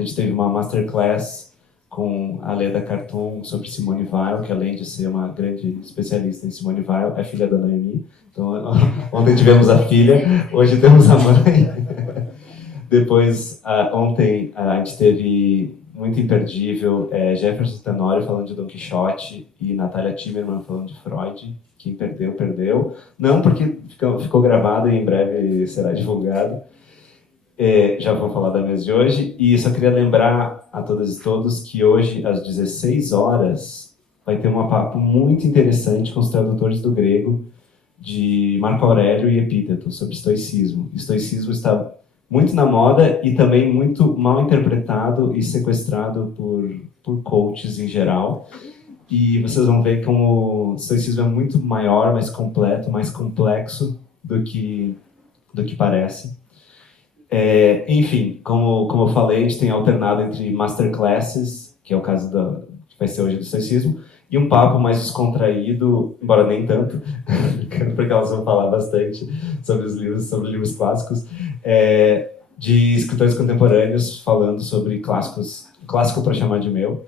Ontem a gente teve uma masterclass com a Leda Cartoon sobre Simone Weil, que além de ser uma grande especialista em Simone Weil, é filha da Noemi. Então, ontem tivemos a filha, hoje temos a mãe. Depois, ontem a gente teve muito imperdível Jefferson Tenório falando de Don Quixote e Natália Timmerman falando de Freud. Quem perdeu, perdeu. Não porque ficou gravado e em breve será divulgado. Já vou falar da mesa de hoje. E só queria lembrar a todas e todos que hoje, às 16 horas, vai ter um papo muito interessante com os tradutores do grego de Marco Aurélio e Epíteto sobre estoicismo. O estoicismo está muito na moda e também muito mal interpretado e sequestrado por coaches em geral. E vocês vão ver como o estoicismo é muito maior, mais completo, mais complexo do que parece. Enfim, como eu falei, a gente tem alternado entre masterclasses, que é o caso que vai ser hoje do estoicismo, e um papo mais descontraído, embora nem tanto, porque elas vão falar bastante sobre livros clássicos, de escritores contemporâneos falando sobre clássicos, clássico para chamar de meu.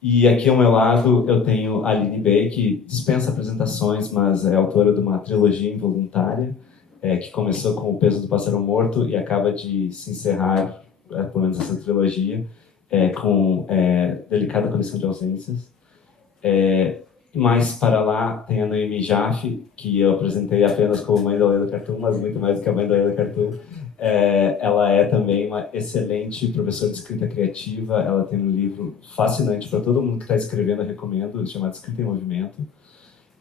E aqui ao meu lado eu tenho a Aline Bey, que dispensa apresentações, mas é autora de uma trilogia involuntária, que começou com O Peso do Pássaro Morto e acaba de se encerrar, pelo menos essa trilogia, com Delicada Coleção de Ausências. Mais para lá tem a Noemi Jaffe, que eu apresentei apenas como mãe da Leda Cartoon, mas muito mais do que a mãe da Leda Cartoon. Ela é também uma excelente professora de escrita criativa. Ela tem um livro fascinante para todo mundo que está escrevendo, eu recomendo, chamado Escrita em Movimento.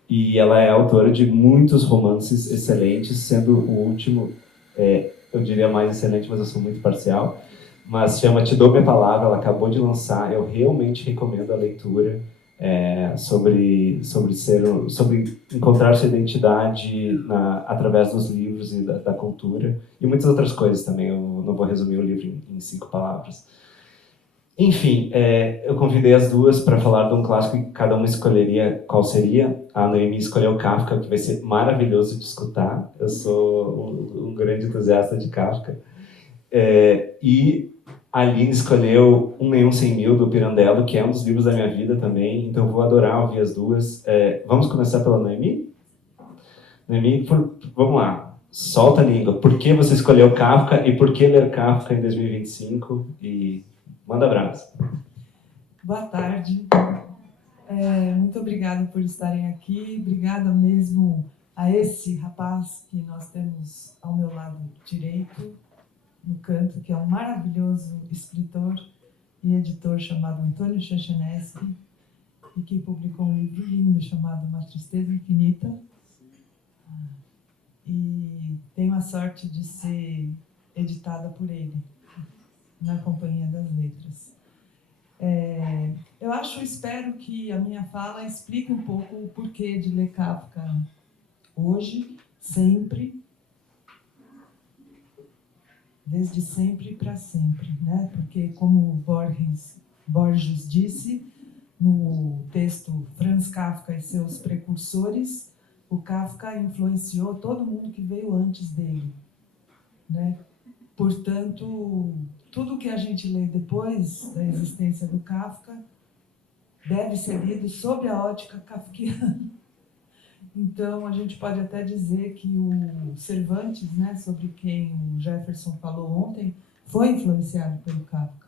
E ela é autora de muitos romances excelentes, sendo o último, eu diria mais excelente, mas eu sou muito parcial, mas chama Te Dou Minha Palavra. Ela acabou de lançar, eu realmente recomendo a leitura, sobre encontrar sua identidade através dos livros e da cultura, e muitas outras coisas também. Eu não vou resumir o livro em 5 palavras. Enfim, eu convidei as duas para falar de um clássico que cada uma escolheria qual seria. A Noemi escolheu Kafka, que vai ser maravilhoso de escutar. Eu sou um grande entusiasta de Kafka. E a Aline escolheu Um Nenhum Cem Mil, do Pirandello, que é um dos livros da minha vida também, então eu vou adorar ouvir as duas. Vamos começar pela Noemi? Noemi, vamos lá, solta a língua. Por que você escolheu Kafka e por que ler Kafka em 2025? E manda abraço. Boa tarde. Muito obrigada por estarem aqui. Obrigada mesmo a esse rapaz que nós temos ao meu lado direito, no canto, que é um maravilhoso escritor e editor chamado Antônio Chechenevsky, e que publicou um livro lindo chamado Uma Tristeza Infinita. E tenho a sorte de ser editada por ele, na Companhia das Letras. Eu espero que a minha fala explique um pouco o porquê de ler Kafka hoje, sempre, desde sempre para sempre, né? Porque, como Borges disse no texto Franz Kafka e seus precursores, o Kafka influenciou todo mundo que veio antes dele, né? Portanto, tudo que a gente lê depois da existência do Kafka deve ser lido sob a ótica kafkiana. Então, a gente pode até dizer que o Cervantes, né, sobre quem o Jefferson falou ontem, foi influenciado pelo Kafka.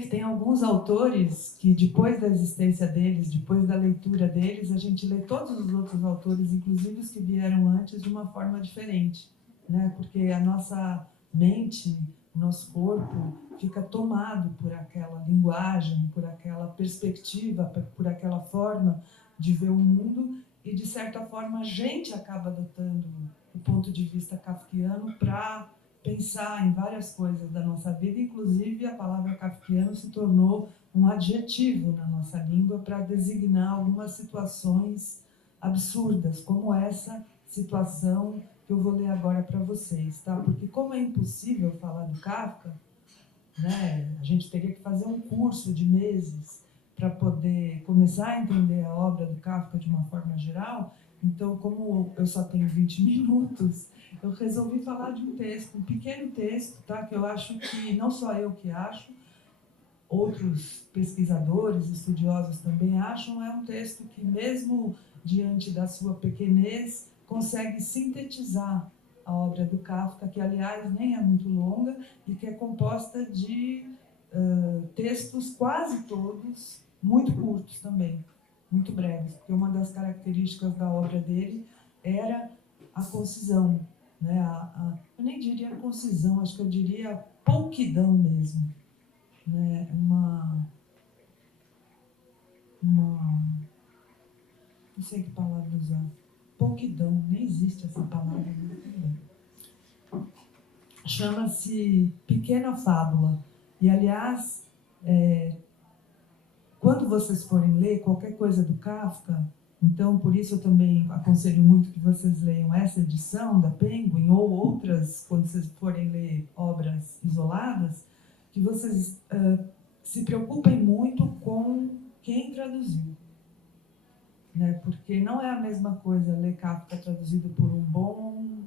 Que tem alguns autores que, depois da existência deles, depois da leitura deles, a gente lê todos os outros autores, inclusive os que vieram antes, de uma forma diferente, né? Porque a nossa mente, o nosso corpo, fica tomado por aquela linguagem, por aquela perspectiva, por aquela forma de ver o mundo, e, de certa forma, a gente acaba adotando o ponto de vista kafkiano para pensar em várias coisas da nossa vida. Inclusive, a palavra kafkiano se tornou um adjetivo na nossa língua para designar algumas situações absurdas, como essa situação que eu vou ler agora para vocês, tá? Porque, como é impossível falar do Kafka, né, a gente teria que fazer um curso de meses para poder começar a entender a obra do Kafka de uma forma geral. Então, como eu só tenho 20 minutos, eu resolvi falar de um texto, um pequeno texto, tá? Que eu acho que, não só eu que acho, outros pesquisadores, estudiosos também acham, é um texto que, mesmo diante da sua pequenez, consegue sintetizar a obra do Kafka, que, aliás, nem é muito longa e que é composta de textos quase todos muito curtos também, muito breves, porque uma das características da obra dele era a concisão, né? Eu nem diria concisão, acho que eu diria pouquidão mesmo, né? Não sei que palavra usar. Pouquidão, nem existe essa palavra. Chama-se Pequena Fábula. E, aliás, quando vocês forem ler qualquer coisa do Kafka, então, por isso eu também aconselho muito que vocês leiam essa edição da Penguin ou outras, quando vocês forem ler obras isoladas, que vocês se preocupem muito com quem traduziu. Né? Porque não é a mesma coisa ler Kafka traduzido por um bom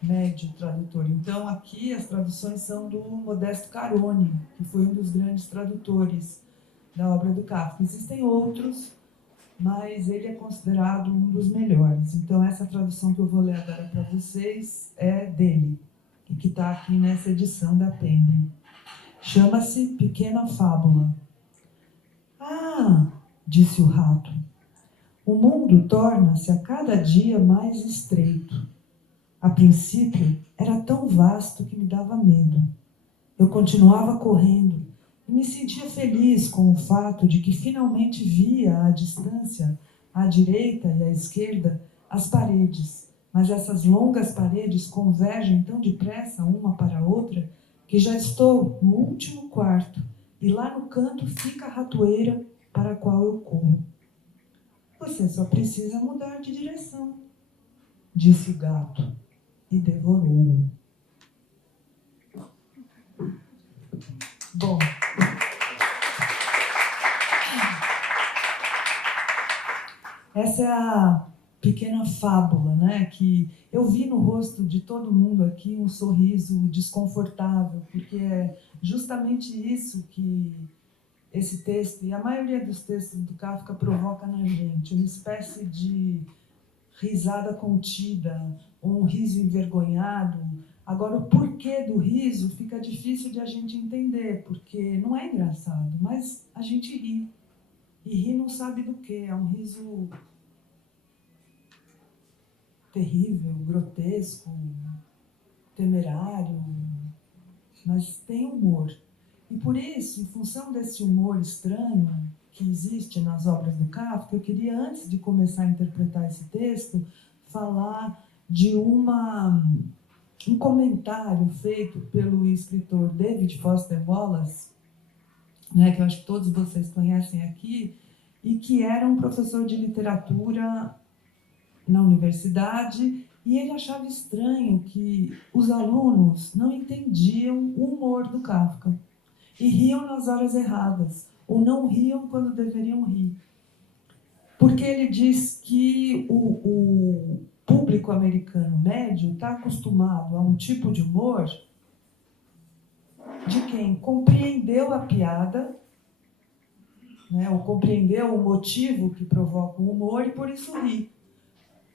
médio tradutor. Então, aqui as traduções são do Modesto Caroni, que foi um dos grandes tradutores da obra do Kafka. Existem outros, mas ele é considerado um dos melhores. Então, essa tradução que eu vou ler agora para vocês é dele, e que está aqui nessa edição da Penguin. Chama-se Pequena Fábula. Ah, disse o rato, o mundo torna-se a cada dia mais estreito. A princípio, era tão vasto que me dava medo. Eu continuava correndo e me sentia feliz com o fato de que finalmente via à distância, à direita e à esquerda, as paredes. Mas essas longas paredes convergem tão depressa uma para a outra que já estou no último quarto e lá no canto fica a ratoeira para a qual eu corro. Você só precisa mudar de direção, disse o gato e devorou-o. Bom, essa é a pequena fábula, né? Que eu vi no rosto de todo mundo aqui um sorriso desconfortável, porque é justamente isso que esse texto, e a maioria dos textos do Kafka, provoca na gente, uma espécie de risada contida, ou um riso envergonhado. Agora, o porquê do riso fica difícil de a gente entender, porque não é engraçado, mas a gente ri. E ri não sabe do que, é um riso terrível, grotesco, temerário, mas tem humor. E por isso, em função desse humor estranho que existe nas obras do Kafka, eu queria, antes de começar a interpretar esse texto, falar de um comentário feito pelo escritor David Foster Wallace, né, que eu acho que todos vocês conhecem aqui, e que era um professor de literatura na universidade, e ele achava estranho que os alunos não entendiam o humor do Kafka e riam nas horas erradas, ou não riam quando deveriam rir. Porque ele diz que o público americano médio está acostumado a um tipo de humor de quem compreendeu a piada, né, ou compreendeu o motivo que provoca o humor e por isso ri.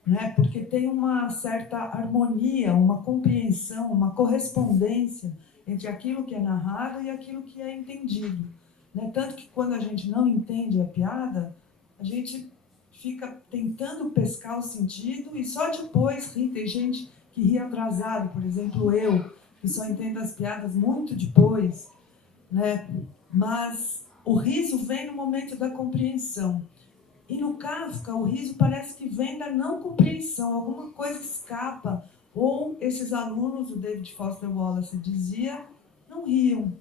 Né, porque tem uma certa harmonia, uma compreensão, uma correspondência entre aquilo que é narrado e aquilo que é entendido. Né? Tanto que quando a gente não entende a piada, a gente fica tentando pescar o sentido e só depois ri. Tem gente que ri atrasado, por exemplo, eu, que só entendo as piadas muito depois. Né? Mas o riso vem no momento da compreensão. E no Kafka, o riso parece que vem da não compreensão, alguma coisa escapa. Ou esses alunos, o David Foster Wallace dizia, não riam,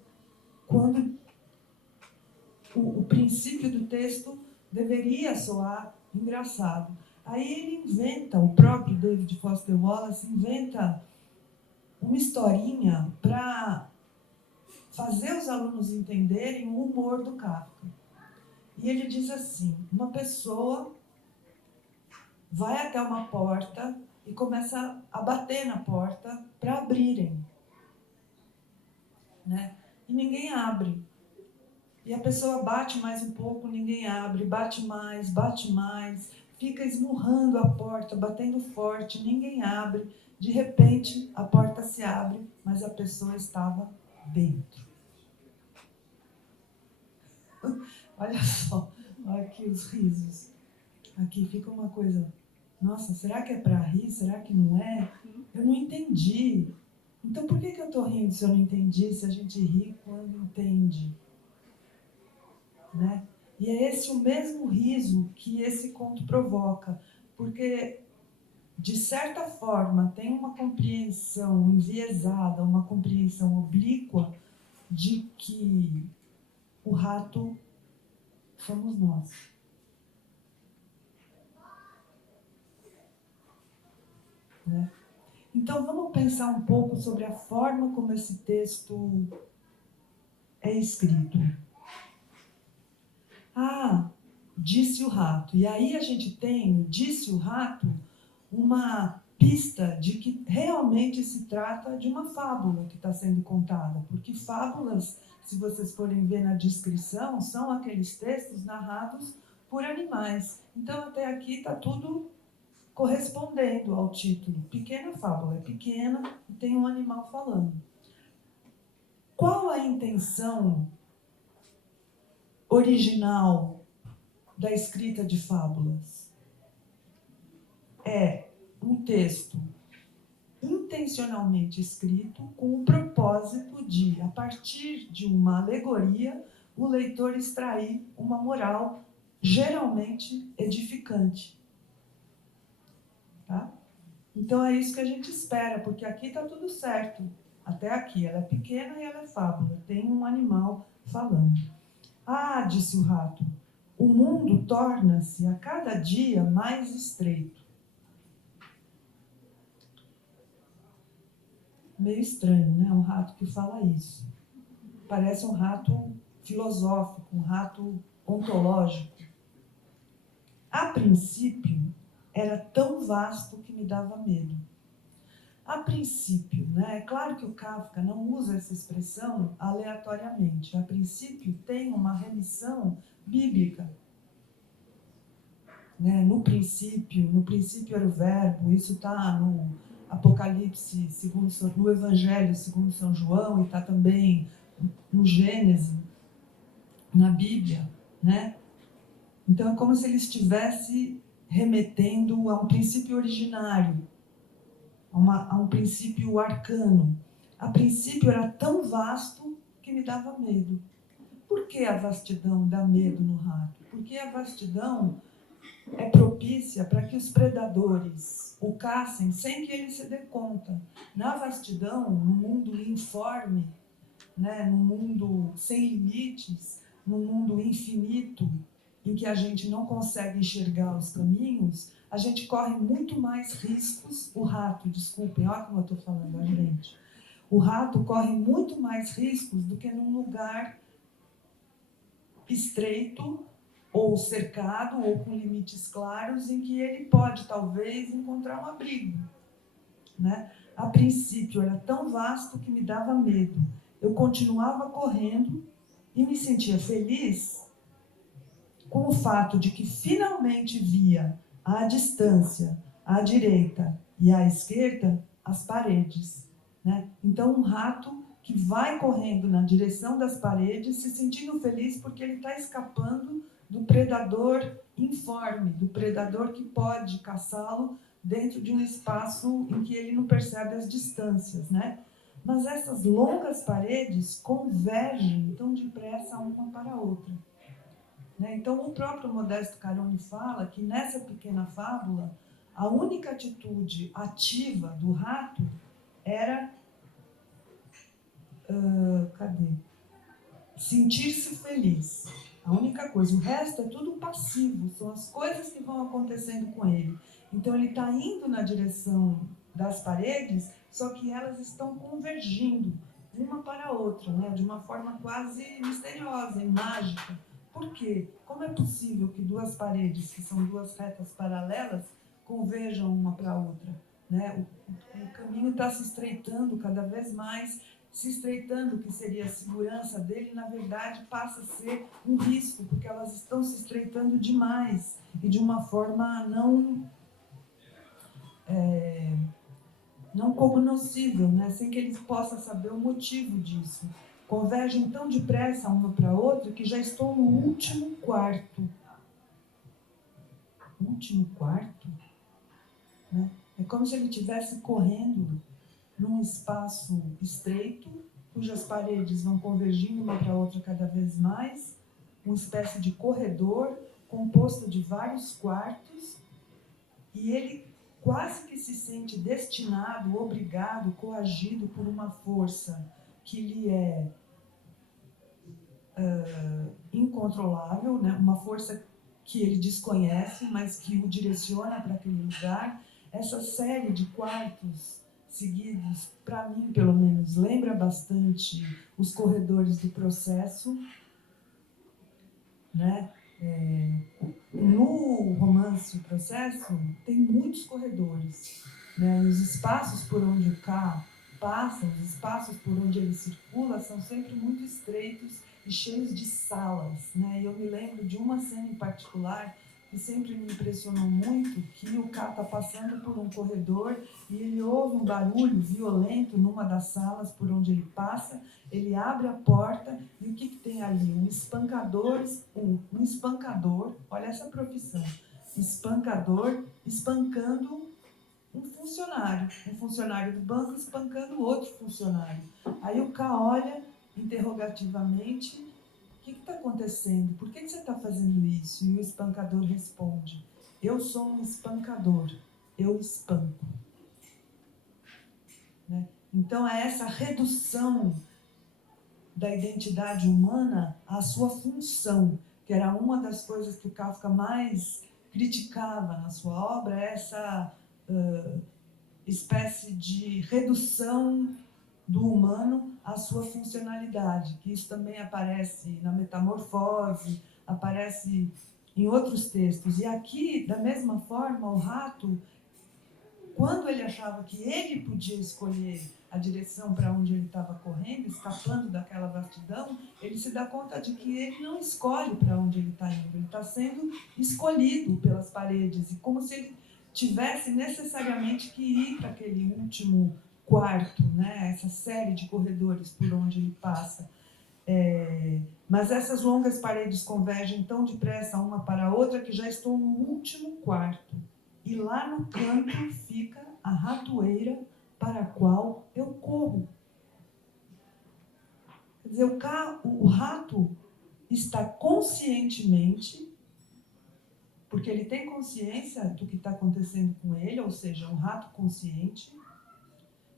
quando o princípio do texto deveria soar engraçado. Aí ele inventa, o próprio David Foster Wallace inventa uma historinha para fazer os alunos entenderem o humor do Kafka. E ele diz assim, uma pessoa vai até uma porta e começa a bater na porta para abrirem, né? E ninguém abre. E a pessoa bate mais um pouco, ninguém abre, bate mais, fica esmurrando a porta, batendo forte, ninguém abre. De repente, a porta se abre, mas a pessoa estava dentro. Olha só, olha aqui os risos. Aqui fica uma coisa, nossa, será que é para rir? Será que não é? Eu não entendi. Então por que eu estou rindo se eu não entendi, se a gente ri quando entende? Né? E é esse o mesmo riso que esse conto provoca, porque, de certa forma, tem uma compreensão enviesada, uma compreensão oblíqua de que o rato somos nós. Né? Então, vamos pensar um pouco sobre a forma como esse texto é escrito. Ah, disse o rato. E aí a gente tem, disse o rato, uma pista de que realmente se trata de uma fábula que está sendo contada. Porque fábulas, se vocês forem ver na descrição, são aqueles textos narrados por animais. Então, até aqui está tudo correspondendo ao título. Pequena fábula, é pequena e tem um animal falando. Qual a intenção original da escrita de fábulas? É um texto intencionalmente escrito com o propósito de, a partir de uma alegoria, o leitor extrair uma moral geralmente edificante. Tá? Então é isso que a gente espera, porque aqui está tudo certo. Até aqui, ela é pequena e ela é fábula. Tem um animal falando. Ah, disse o rato, o mundo torna-se a cada dia mais estreito. Meio estranho, né? Um rato que fala isso. Parece um rato filosófico, um rato ontológico. A princípio, era tão vasto que me dava medo. A princípio, né? É claro que o Kafka não usa essa expressão aleatoriamente. A princípio, tem uma remissão bíblica. Né? No princípio era o verbo, isso está no Apocalipse, no Evangelho segundo São João, e está também no Gênesis, na Bíblia, né? Então é como se ele estivesse remetendo a um princípio originário, a um princípio arcano. A princípio era tão vasto que me dava medo. Por que a vastidão dá medo no rato? Porque a vastidão é propícia para que os predadores o caçem sem que ele se dê conta. Na vastidão, no mundo informe, né, no mundo sem limites, no mundo infinito, em que a gente não consegue enxergar os caminhos, a gente corre muito mais riscos. O rato, desculpem, olha como eu estou falando, a gente. O rato corre muito mais riscos do que num lugar estreito, ou cercado, ou com limites claros, em que ele pode, talvez, encontrar um abrigo. Né? A princípio, era tão vasto que me dava medo. Eu continuava correndo e me sentia feliz com o fato de que finalmente via à distância, à direita e à esquerda, as paredes. Né? Então, um rato que vai correndo na direção das paredes, se sentindo feliz porque ele está escapando do predador informe, do predador que pode caçá-lo dentro de um espaço em que ele não percebe as distâncias, né? Mas essas longas paredes convergem tão depressa uma para a outra. Né? Então, o próprio Modesto Carone fala que nessa pequena fábula, a única atitude ativa do rato era sentir-se feliz. A única coisa. O resto é tudo passivo, são as coisas que vão acontecendo com ele. Então, ele está indo na direção das paredes, só que elas estão convergindo uma para a outra, né? De uma forma quase misteriosa e mágica. Por quê? Como é possível que duas paredes, que são duas retas paralelas, converjam uma para a outra? né? O caminho está se estreitando cada vez mais, se estreitando, o que seria a segurança dele, na verdade, passa a ser um risco, porque elas estão se estreitando demais e de uma forma não cognoscível, né? Sem que eles possam saber o motivo disso. Convergem tão depressa uma para outra que já estou no último quarto. Último quarto? Né? É como se ele estivesse correndo num espaço estreito, cujas paredes vão convergindo uma para outra cada vez mais, uma espécie de corredor composto de vários quartos, e ele quase que se sente destinado, obrigado, coagido por uma força que lhe é incontrolável, né? Uma força que ele desconhece, mas que o direciona para aquele lugar. Essa série de quartos seguidos, para mim, pelo menos, lembra bastante os corredores do processo, né? No romance O Processo, tem muitos corredores, né? Os espaços por onde o K passa, os espaços por onde ele circula, são sempre muito estreitos e cheios de salas, né? E eu me lembro de uma cena em particular que sempre me impressionou muito, que o K está passando por um corredor e ele ouve um barulho violento numa das salas por onde ele passa, ele abre a porta e o que tem ali? Um espancador, olha essa profissão, espancador espancando um funcionário do banco espancando outro funcionário. Aí o K olha interrogativamente, o que está acontecendo? Por que você está fazendo isso? E o espancador responde, eu sou um espancador, eu espanco. Né? Então é essa redução da identidade humana à sua função, que era uma das coisas que o Kafka mais criticava na sua obra, essa espécie de redução do humano à sua funcionalidade, que isso também aparece na Metamorfose, aparece em outros textos. E aqui, da mesma forma, o rato, quando ele achava que ele podia escolher a direção para onde ele estava correndo, escapando daquela vastidão, ele se dá conta de que ele não escolhe para onde ele está indo, ele está sendo escolhido pelas paredes, e como se ele tivesse necessariamente que ir para aquele último quarto, né? Essa série de corredores por onde ele passa. Mas essas longas paredes convergem tão depressa uma para a outra que já estou no último quarto. E lá no canto fica a ratoeira para a qual eu corro. Quer dizer, o rato está conscientemente, porque ele tem consciência do que está acontecendo com ele, ou seja, um rato consciente,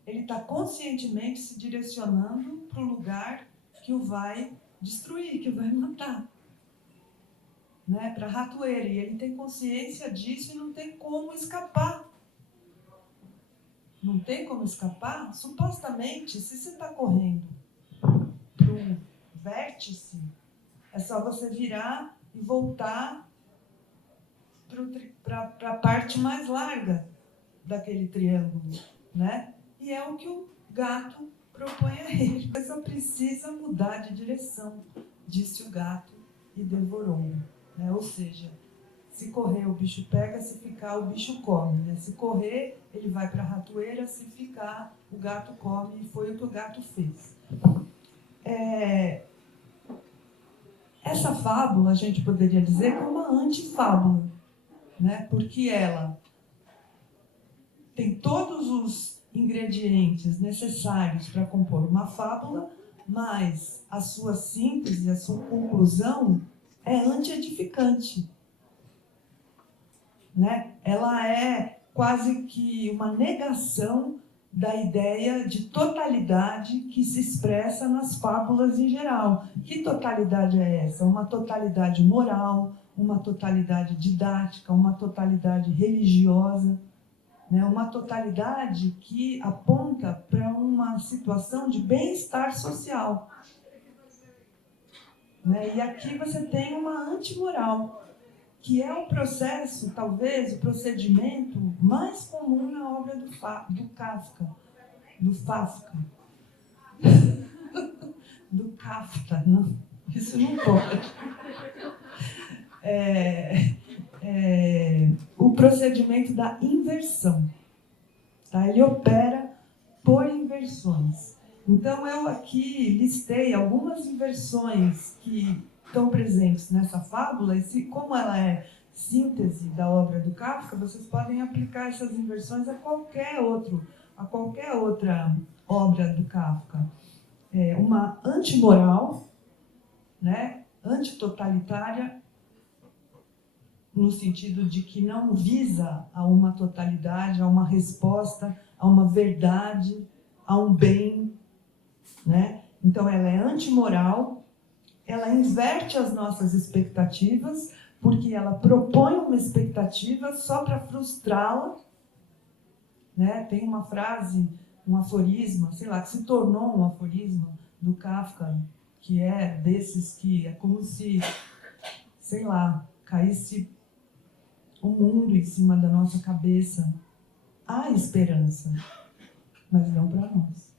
ele está conscientemente se direcionando para o lugar que o vai destruir, que o vai matar. Né, para a ratoeira, e ele tem consciência disso e não tem como escapar. Não tem como escapar? Supostamente, se você está correndo para um vértice, é só você virar e voltar para a parte mais larga daquele triângulo, né? E é o que o gato propõe a ele. Você só precisa mudar de direção, disse o gato e devorou-o. Né? Ou seja, se correr o bicho pega, se ficar o bicho come. Né? Se correr, ele vai para a ratoeira, se ficar o gato come, e foi o que o gato fez. Essa fábula, a gente poderia dizer que é uma antifábula, né? Porque ela tem todos os ingredientes necessários para compor uma fábula, mas a sua síntese, a sua conclusão é anti-edificante. Né? Ela é quase que uma negação da ideia de totalidade que se expressa nas fábulas em geral. Que totalidade é essa? Uma totalidade moral, uma totalidade didática, uma totalidade religiosa, né? Uma totalidade que aponta para uma situação de bem-estar social. Né? E aqui você tem uma antimoral. que é o processo, talvez, o procedimento mais comum na obra do Kafka, do Kafka, não, isso não pode. O procedimento da inversão. Tá? Ele opera por inversões. Então, eu aqui listei algumas inversões que estão presentes nessa fábula, e como ela é síntese da obra do Kafka, vocês podem aplicar essas inversões a qualquer outra obra do Kafka. Uma antimoral, né? Antitotalitária, no sentido de que não visa a uma totalidade, a uma resposta, a uma verdade, a um bem, né? Então, ela é antimoral, ela inverte as nossas expectativas, porque ela propõe uma expectativa só para frustrá-la, né? Tem uma frase, um aforisma, sei lá, que se tornou um aforisma do Kafka, que é desses que é como se, sei lá, caísse o mundo em cima da nossa cabeça. Há esperança, mas não para nós.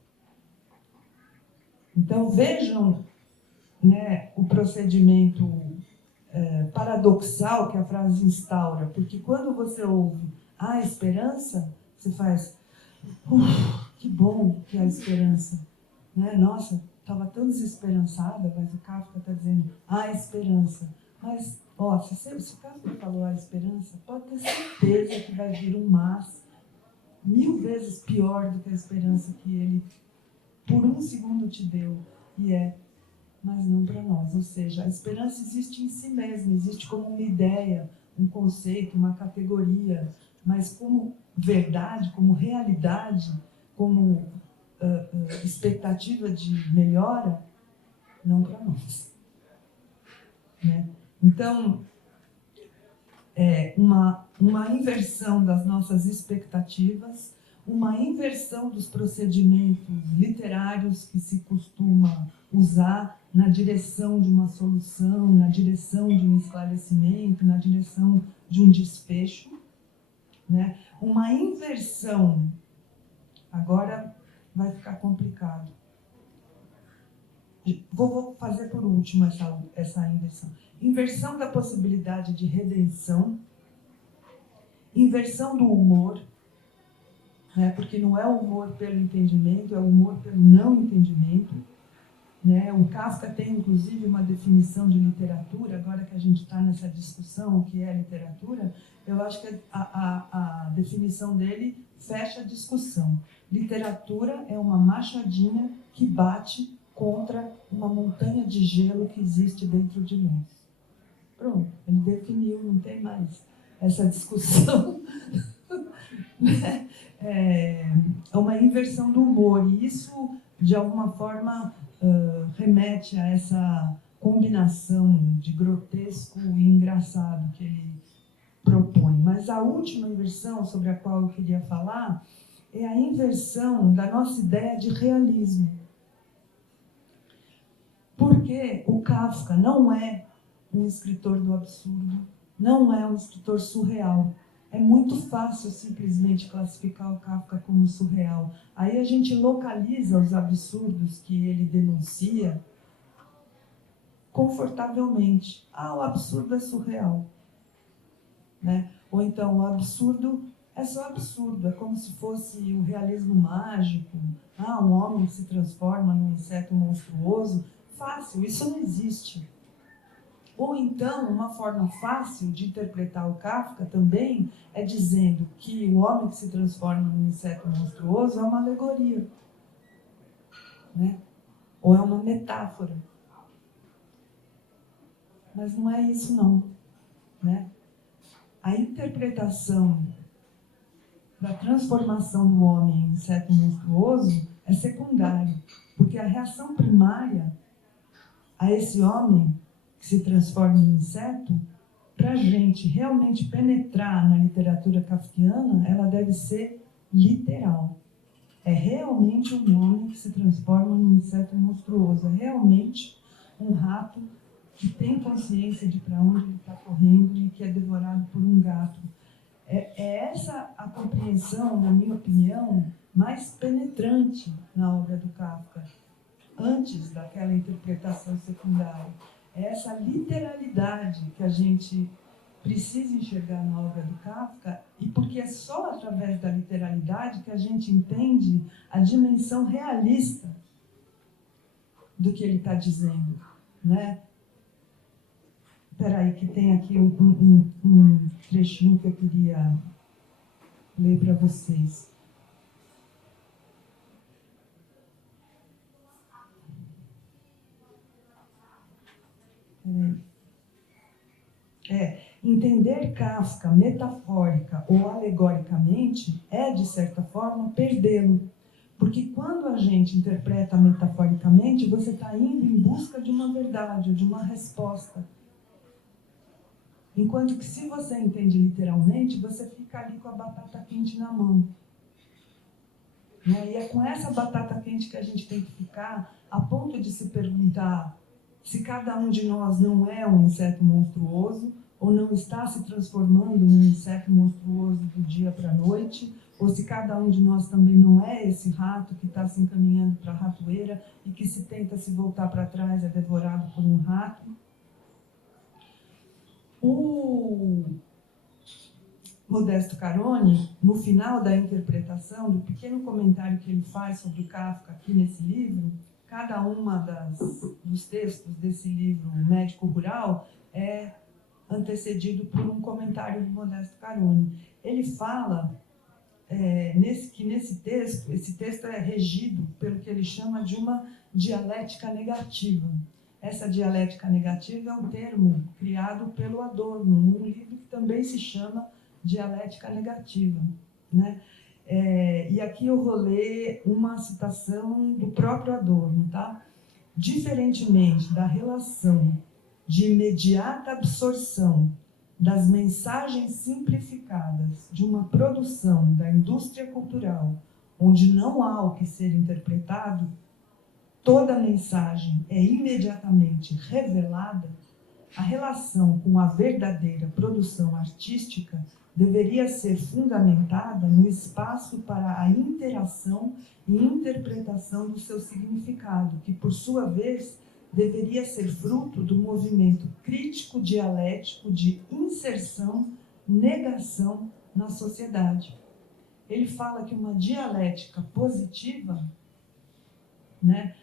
Então, vejam, né, o procedimento paradoxal que a frase instaura, porque quando você ouve há esperança, você faz, que bom que há esperança. Né? Nossa, estava tão desesperançada, mas o Kafka está dizendo há esperança. Mas, se o Kafka falou há esperança, pode ter certeza que vai vir um mas 1000 vezes pior do que a esperança que ele, por um segundo, te deu. E mas não para nós. Ou seja, a esperança existe em si mesma, existe como uma ideia, um conceito, uma categoria, mas como verdade, como realidade, como expectativa de melhora, não para nós. Né? Então, uma inversão das nossas expectativas, uma inversão dos procedimentos literários que se costuma usar na direção de uma solução, na direção de um esclarecimento, na direção de um desfecho, né? Uma inversão, agora vai ficar complicado. Vou fazer por último essa inversão. Inversão da possibilidade de redenção, inversão do humor, né? Porque não é o humor pelo entendimento, é o humor pelo não entendimento. Né? O Kafka tem, inclusive, uma definição de literatura, agora que a gente está nessa discussão, o que é literatura, eu acho que a definição dele fecha a discussão. Literatura é uma machadinha que bate contra uma montanha de gelo que existe dentro de nós. Pronto, ele definiu, não tem mais essa discussão. É uma inversão do humor, e isso, de alguma forma, remete a essa combinação de grotesco e engraçado que ele propõe. Mas a última inversão sobre a qual eu queria falar é a inversão da nossa ideia de realismo. Porque o Kafka não é um escritor do absurdo, não é um escritor surreal. É muito fácil simplesmente classificar o Kafka como surreal. Aí a gente localiza os absurdos que ele denuncia confortavelmente. O absurdo é surreal. Né? Ou então, o absurdo é só absurdo. É como se fosse o realismo mágico. Um homem que se transforma num inseto monstruoso. Fácil, isso não existe. Ou então, uma forma fácil de interpretar o Kafka também é dizendo que o homem que se transforma num inseto monstruoso é uma alegoria, né? Ou é uma metáfora. Mas não é isso, não. Né? A interpretação da transformação do homem em inseto monstruoso é secundária, porque a reação primária a esse homem que se transforma em inseto, para a gente realmente penetrar na literatura kafkiana, ela deve ser literal. É realmente um homem que se transforma num inseto monstruoso, é realmente um rato que tem consciência de para onde ele está correndo e que é devorado por um gato. É essa a compreensão, na minha opinião, mais penetrante na obra do Kafka, antes daquela interpretação secundária. É essa literalidade que a gente precisa enxergar na obra do Kafka, e porque é só através da literalidade que a gente entende a dimensão realista do que ele está dizendo, né? Espera aí, que tem aqui um trechinho que eu queria ler para vocês. Entender Kafka metafórica ou alegoricamente é, de certa forma, perdê-lo. Porque quando a gente interpreta metaforicamente, você está indo em busca de uma verdade, de uma resposta. Enquanto que se você entende literalmente, você fica ali com a batata quente na mão. E é com essa batata quente que a gente tem que ficar, a ponto de se perguntar se cada um de nós não é um inseto monstruoso, ou não está se transformando num inseto monstruoso do dia para a noite, ou se cada um de nós também não é esse rato que está se encaminhando para a ratoeira e que se tenta se voltar para trás é devorado por um rato. O Modesto Caroni, no final da interpretação, do pequeno comentário que ele faz sobre o Kafka aqui nesse livro, cada uma dos textos desse livro Médico Rural é antecedido por um comentário do Modesto Caroni. Ele fala que nesse texto, esse texto é regido pelo que ele chama de uma dialética negativa. Essa dialética negativa é um termo criado pelo Adorno, num livro que também se chama Dialética Negativa, né? E aqui eu vou ler uma citação do próprio Adorno, tá? Diferentemente da relação de imediata absorção das mensagens simplificadas de uma produção da indústria cultural, onde não há o que ser interpretado, toda mensagem é imediatamente revelada, a relação com a verdadeira produção artística deveria ser fundamentada no espaço para a interação e interpretação do seu significado, que, por sua vez, deveria ser fruto do movimento crítico-dialético de inserção, negação na sociedade. Ele fala que uma dialética positiva, né,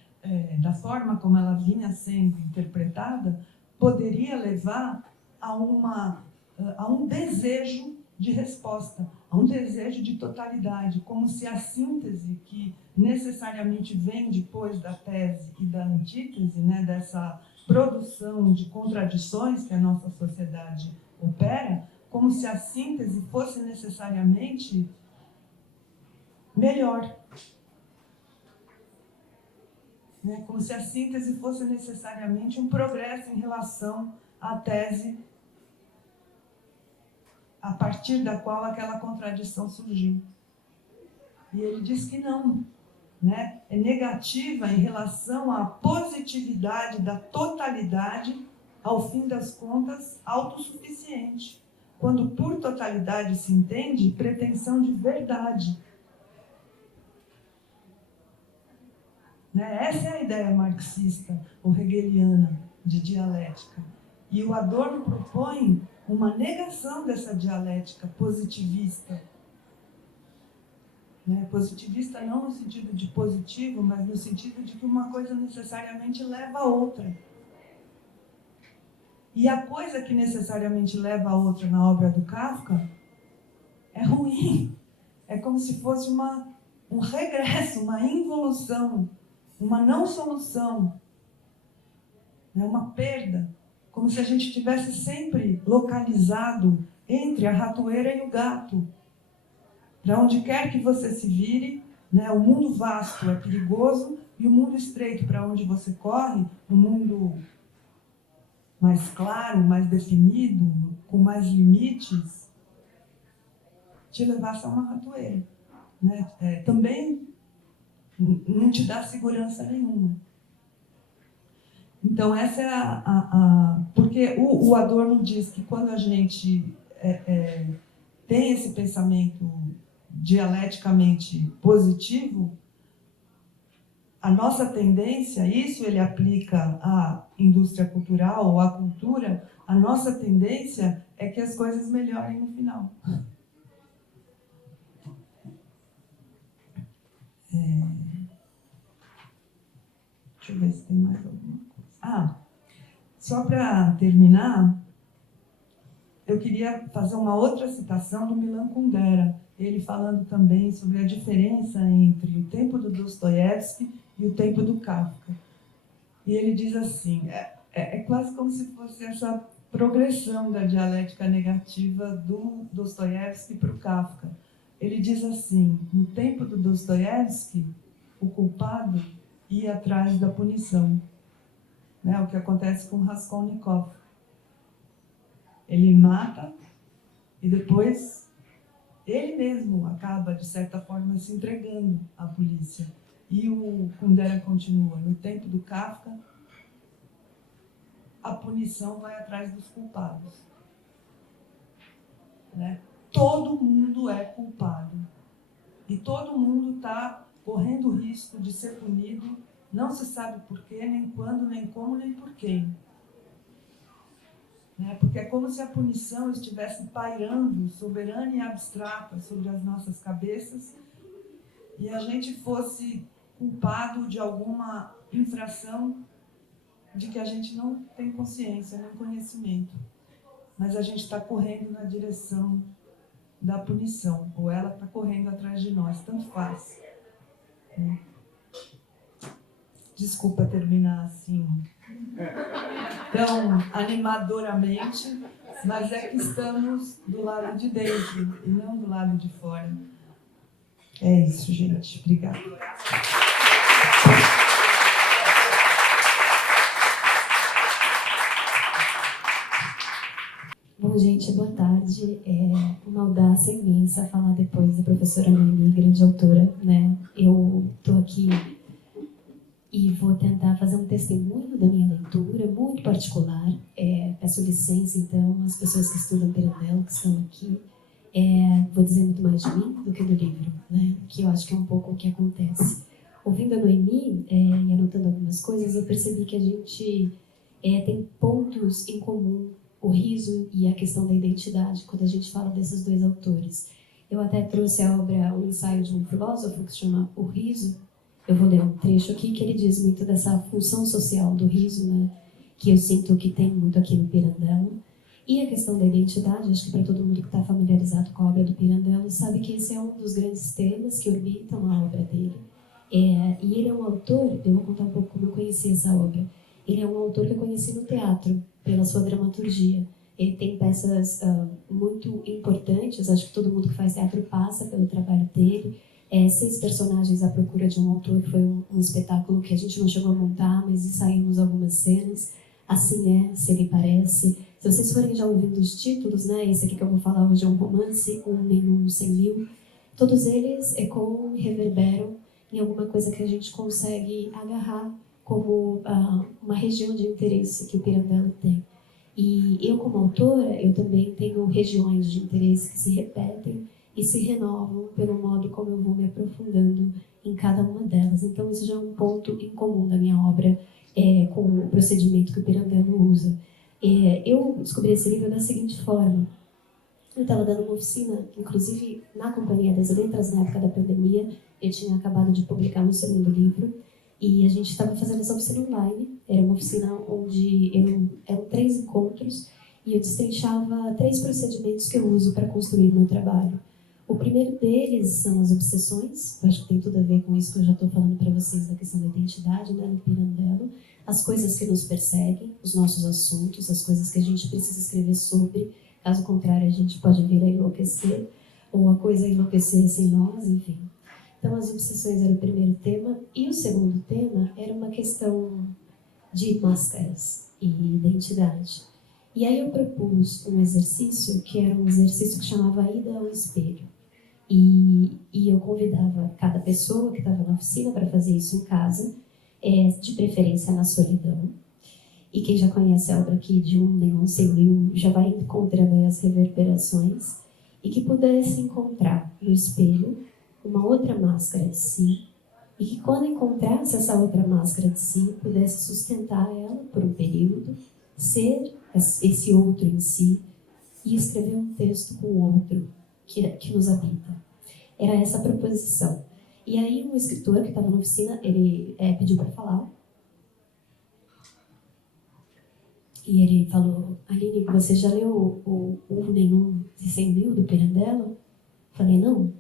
da forma como ela vinha sendo interpretada, poderia levar a um desejo de resposta, a um desejo de totalidade, como se a síntese que necessariamente vem depois da tese e da antítese, né, dessa produção de contradições que a nossa sociedade opera, como se a síntese fosse necessariamente melhor. Como se a síntese fosse necessariamente um progresso em relação à tese a partir da qual aquela contradição surgiu. E ele diz que não, né? É negativa em relação à positividade da totalidade, ao fim das contas, autossuficiente. Quando por totalidade se entende pretensão de verdade. Essa é a ideia marxista ou hegeliana de dialética. E o Adorno propõe uma negação dessa dialética positivista. Positivista não no sentido de positivo, mas no sentido de que uma coisa necessariamente leva a outra. E a coisa que necessariamente leva a outra na obra do Kafka é ruim. É como se fosse um regresso, uma involução, uma não solução, uma perda, como se a gente estivesse sempre localizado entre a ratoeira e o gato. Para onde quer que você se vire, o mundo vasto é perigoso e o mundo estreito, para onde você corre, o mundo mais claro, mais definido, com mais limites, te levasse a uma ratoeira. Também não te dá segurança nenhuma. Então, essa é porque o Adorno diz que quando a gente tem esse pensamento dialeticamente positivo, a nossa tendência, isso ele aplica à indústria cultural ou à cultura, a nossa tendência é que as coisas melhorem no final. Deixa eu ver se tem mais alguma coisa. Só para terminar, eu queria fazer uma outra citação do Milan Kundera, ele falando também sobre a diferença entre o tempo do Dostoiévski e o tempo do Kafka. E ele diz assim, é quase como se fosse essa progressão da dialética negativa do Dostoiévski para o Kafka. Ele diz assim, no tempo do Dostoiévski, o culpado ia atrás da punição, né? O que acontece com Raskolnikov. Ele mata e depois ele mesmo acaba, de certa forma, se entregando à polícia. E o Kundera continua. No tempo do Kafka, a punição vai atrás dos culpados. Né? Todo mundo é culpado. E todo mundo está correndo o risco de ser punido, não se sabe por quê, nem quando, nem como, nem por quem. Porque é como se a punição estivesse pairando, soberana e abstrata, sobre as nossas cabeças, e a gente fosse culpado de alguma infração de que a gente não tem consciência, nem conhecimento. Mas a gente está correndo na direção da punição, ou ela está correndo atrás de nós, tanto faz. Desculpa terminar assim, tão animadoramente, mas é que estamos do lado de dentro e não do lado de fora. É isso, gente. Obrigada. Bom, gente, boa tarde. É uma audácia imensa falar depois da professora Noemi, grande autora, né? Eu estou aqui e vou tentar fazer um testemunho da minha leitura, muito particular. Peço licença, então, às pessoas que estudam Pirandello, que estão aqui. Vou dizer muito mais de mim do que do livro, né? Que eu acho que é um pouco o que acontece. Ouvindo a Noemi e anotando algumas coisas, eu percebi que a gente tem pontos em comum, o riso e a questão da identidade, quando a gente fala desses dois autores. Eu até trouxe a obra, um ensaio de um filósofo que se chama O Riso. Eu vou ler um trecho aqui que ele diz muito dessa função social do riso, né? Que eu sinto que tem muito aqui no Pirandello. E a questão da identidade, acho que para todo mundo que está familiarizado com a obra do Pirandello, sabe que esse é um dos grandes temas que orbitam a obra dele. E ele é um autor, eu vou contar um pouco como eu conheci essa obra. Ele é um autor que eu conheci no teatro, pela sua dramaturgia. Ele tem peças muito importantes, acho que todo mundo que faz teatro passa pelo trabalho dele. 6 personagens à procura de um autor, foi um espetáculo que a gente não chegou a montar, mas ensaiamos algumas cenas. Assim Se Lhe Parece. Se vocês forem já ouvindo os títulos, né, esse aqui que eu vou falar hoje é um romance, Um Nenhum 100 Mil, todos eles ecoam e reverberam em alguma coisa que a gente consegue agarrar como uma região de interesse que o Pirandello tem. E eu, como autora, eu também tenho regiões de interesse que se repetem e se renovam pelo modo como eu vou me aprofundando em cada uma delas. Então, isso já é um ponto em comum da minha obra com o procedimento que o Pirandello usa. Eu descobri esse livro da seguinte forma. Eu estava dando uma oficina, inclusive na Companhia das Letras, na época da pandemia. Eu tinha acabado de publicar meu segundo livro. E a gente estava fazendo essa oficina online. Era uma oficina onde eram 3 encontros e eu destrinchava 3 procedimentos que eu uso para construir meu trabalho. O primeiro deles são as obsessões. Eu acho que tem tudo a ver com isso que eu já estou falando para vocês da questão da identidade, né, no Pirandello. As coisas que nos perseguem, os nossos assuntos, as coisas que a gente precisa escrever sobre. Caso contrário, a gente pode vir a enlouquecer, ou a coisa enlouquecer sem nós, enfim. Então, as obsessões era o primeiro tema. E o segundo tema era uma questão de máscaras e identidade. E aí eu propus um exercício, que era um exercício que chamava Ida ao Espelho. E eu convidava cada pessoa que estava na oficina para fazer isso em casa, de preferência na solidão. E quem já conhece a obra aqui de Um Nenhum Sem Mil já vai encontrando aí as reverberações, e que pudesse encontrar no espelho uma outra máscara de si, e que quando encontrasse essa outra máscara de si, pudesse sustentar ela por um período, ser esse outro em si, e escrever um texto com o outro que nos habita. Era essa a proposição. E aí um escritor que estava na oficina, ele pediu para falar. E ele falou: Aline, você já leu o Um Nenhum Sem Mil, do Pirandello? Falei: não.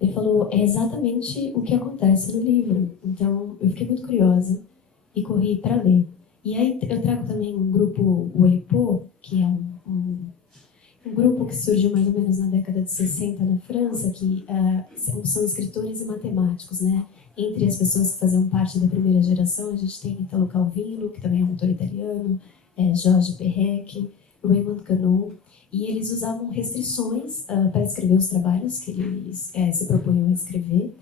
Ele falou: é exatamente o que acontece no livro. Então eu fiquei muito curiosa e corri para ler. E aí eu trago também um grupo, o EPO, que é um grupo que surgiu mais ou menos na década de 60 na França, que são escritores e matemáticos, né? Entre as pessoas que faziam parte da primeira geração, a gente tem Italo Calvino, que também é um autor italiano, Georges Perec, Raymond Queneau, e eles usavam restrições para escrever os trabalhos que eles se propunham a escrever,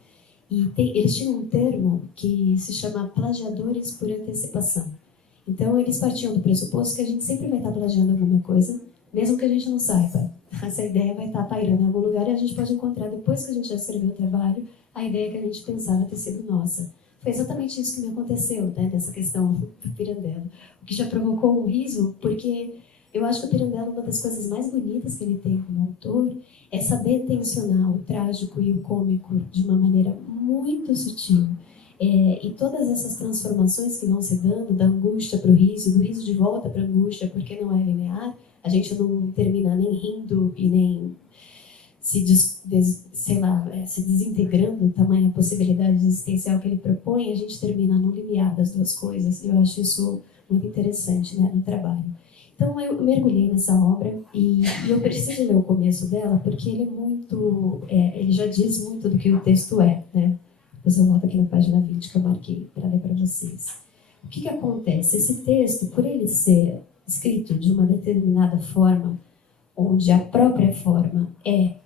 e eles tinham um termo que se chama plagiadores por antecipação. Então, eles partiam do pressuposto que a gente sempre vai estar plagiando alguma coisa, mesmo que a gente não saiba. Essa ideia vai estar pairando em algum lugar e a gente pode encontrar, depois que a gente já escreveu o trabalho, a ideia que a gente pensava ter sido nossa. Foi exatamente isso que me aconteceu, né, dessa questão do Pirandello. O que já provocou um riso, porque eu acho que o Pirandello, uma das coisas mais bonitas que ele tem como autor, é saber tensionar o trágico e o cômico de uma maneira muito sutil. E todas essas transformações que vão se dando, da angústia para o riso, do riso de volta para a angústia, porque não é linear, a gente não termina nem rindo e nem se desintegrando, tamanha possibilidade existencial que ele propõe, a gente termina no limiar das duas coisas. Eu acho isso muito interessante, né, no trabalho. Então eu mergulhei nessa obra e eu preciso ler o começo dela porque ele é muito, ele já diz muito do que o texto é, né? Depois eu volto aqui na página 20 que eu marquei para ler para vocês. O que acontece? Esse texto, por ele ser escrito de uma determinada forma, onde a própria forma é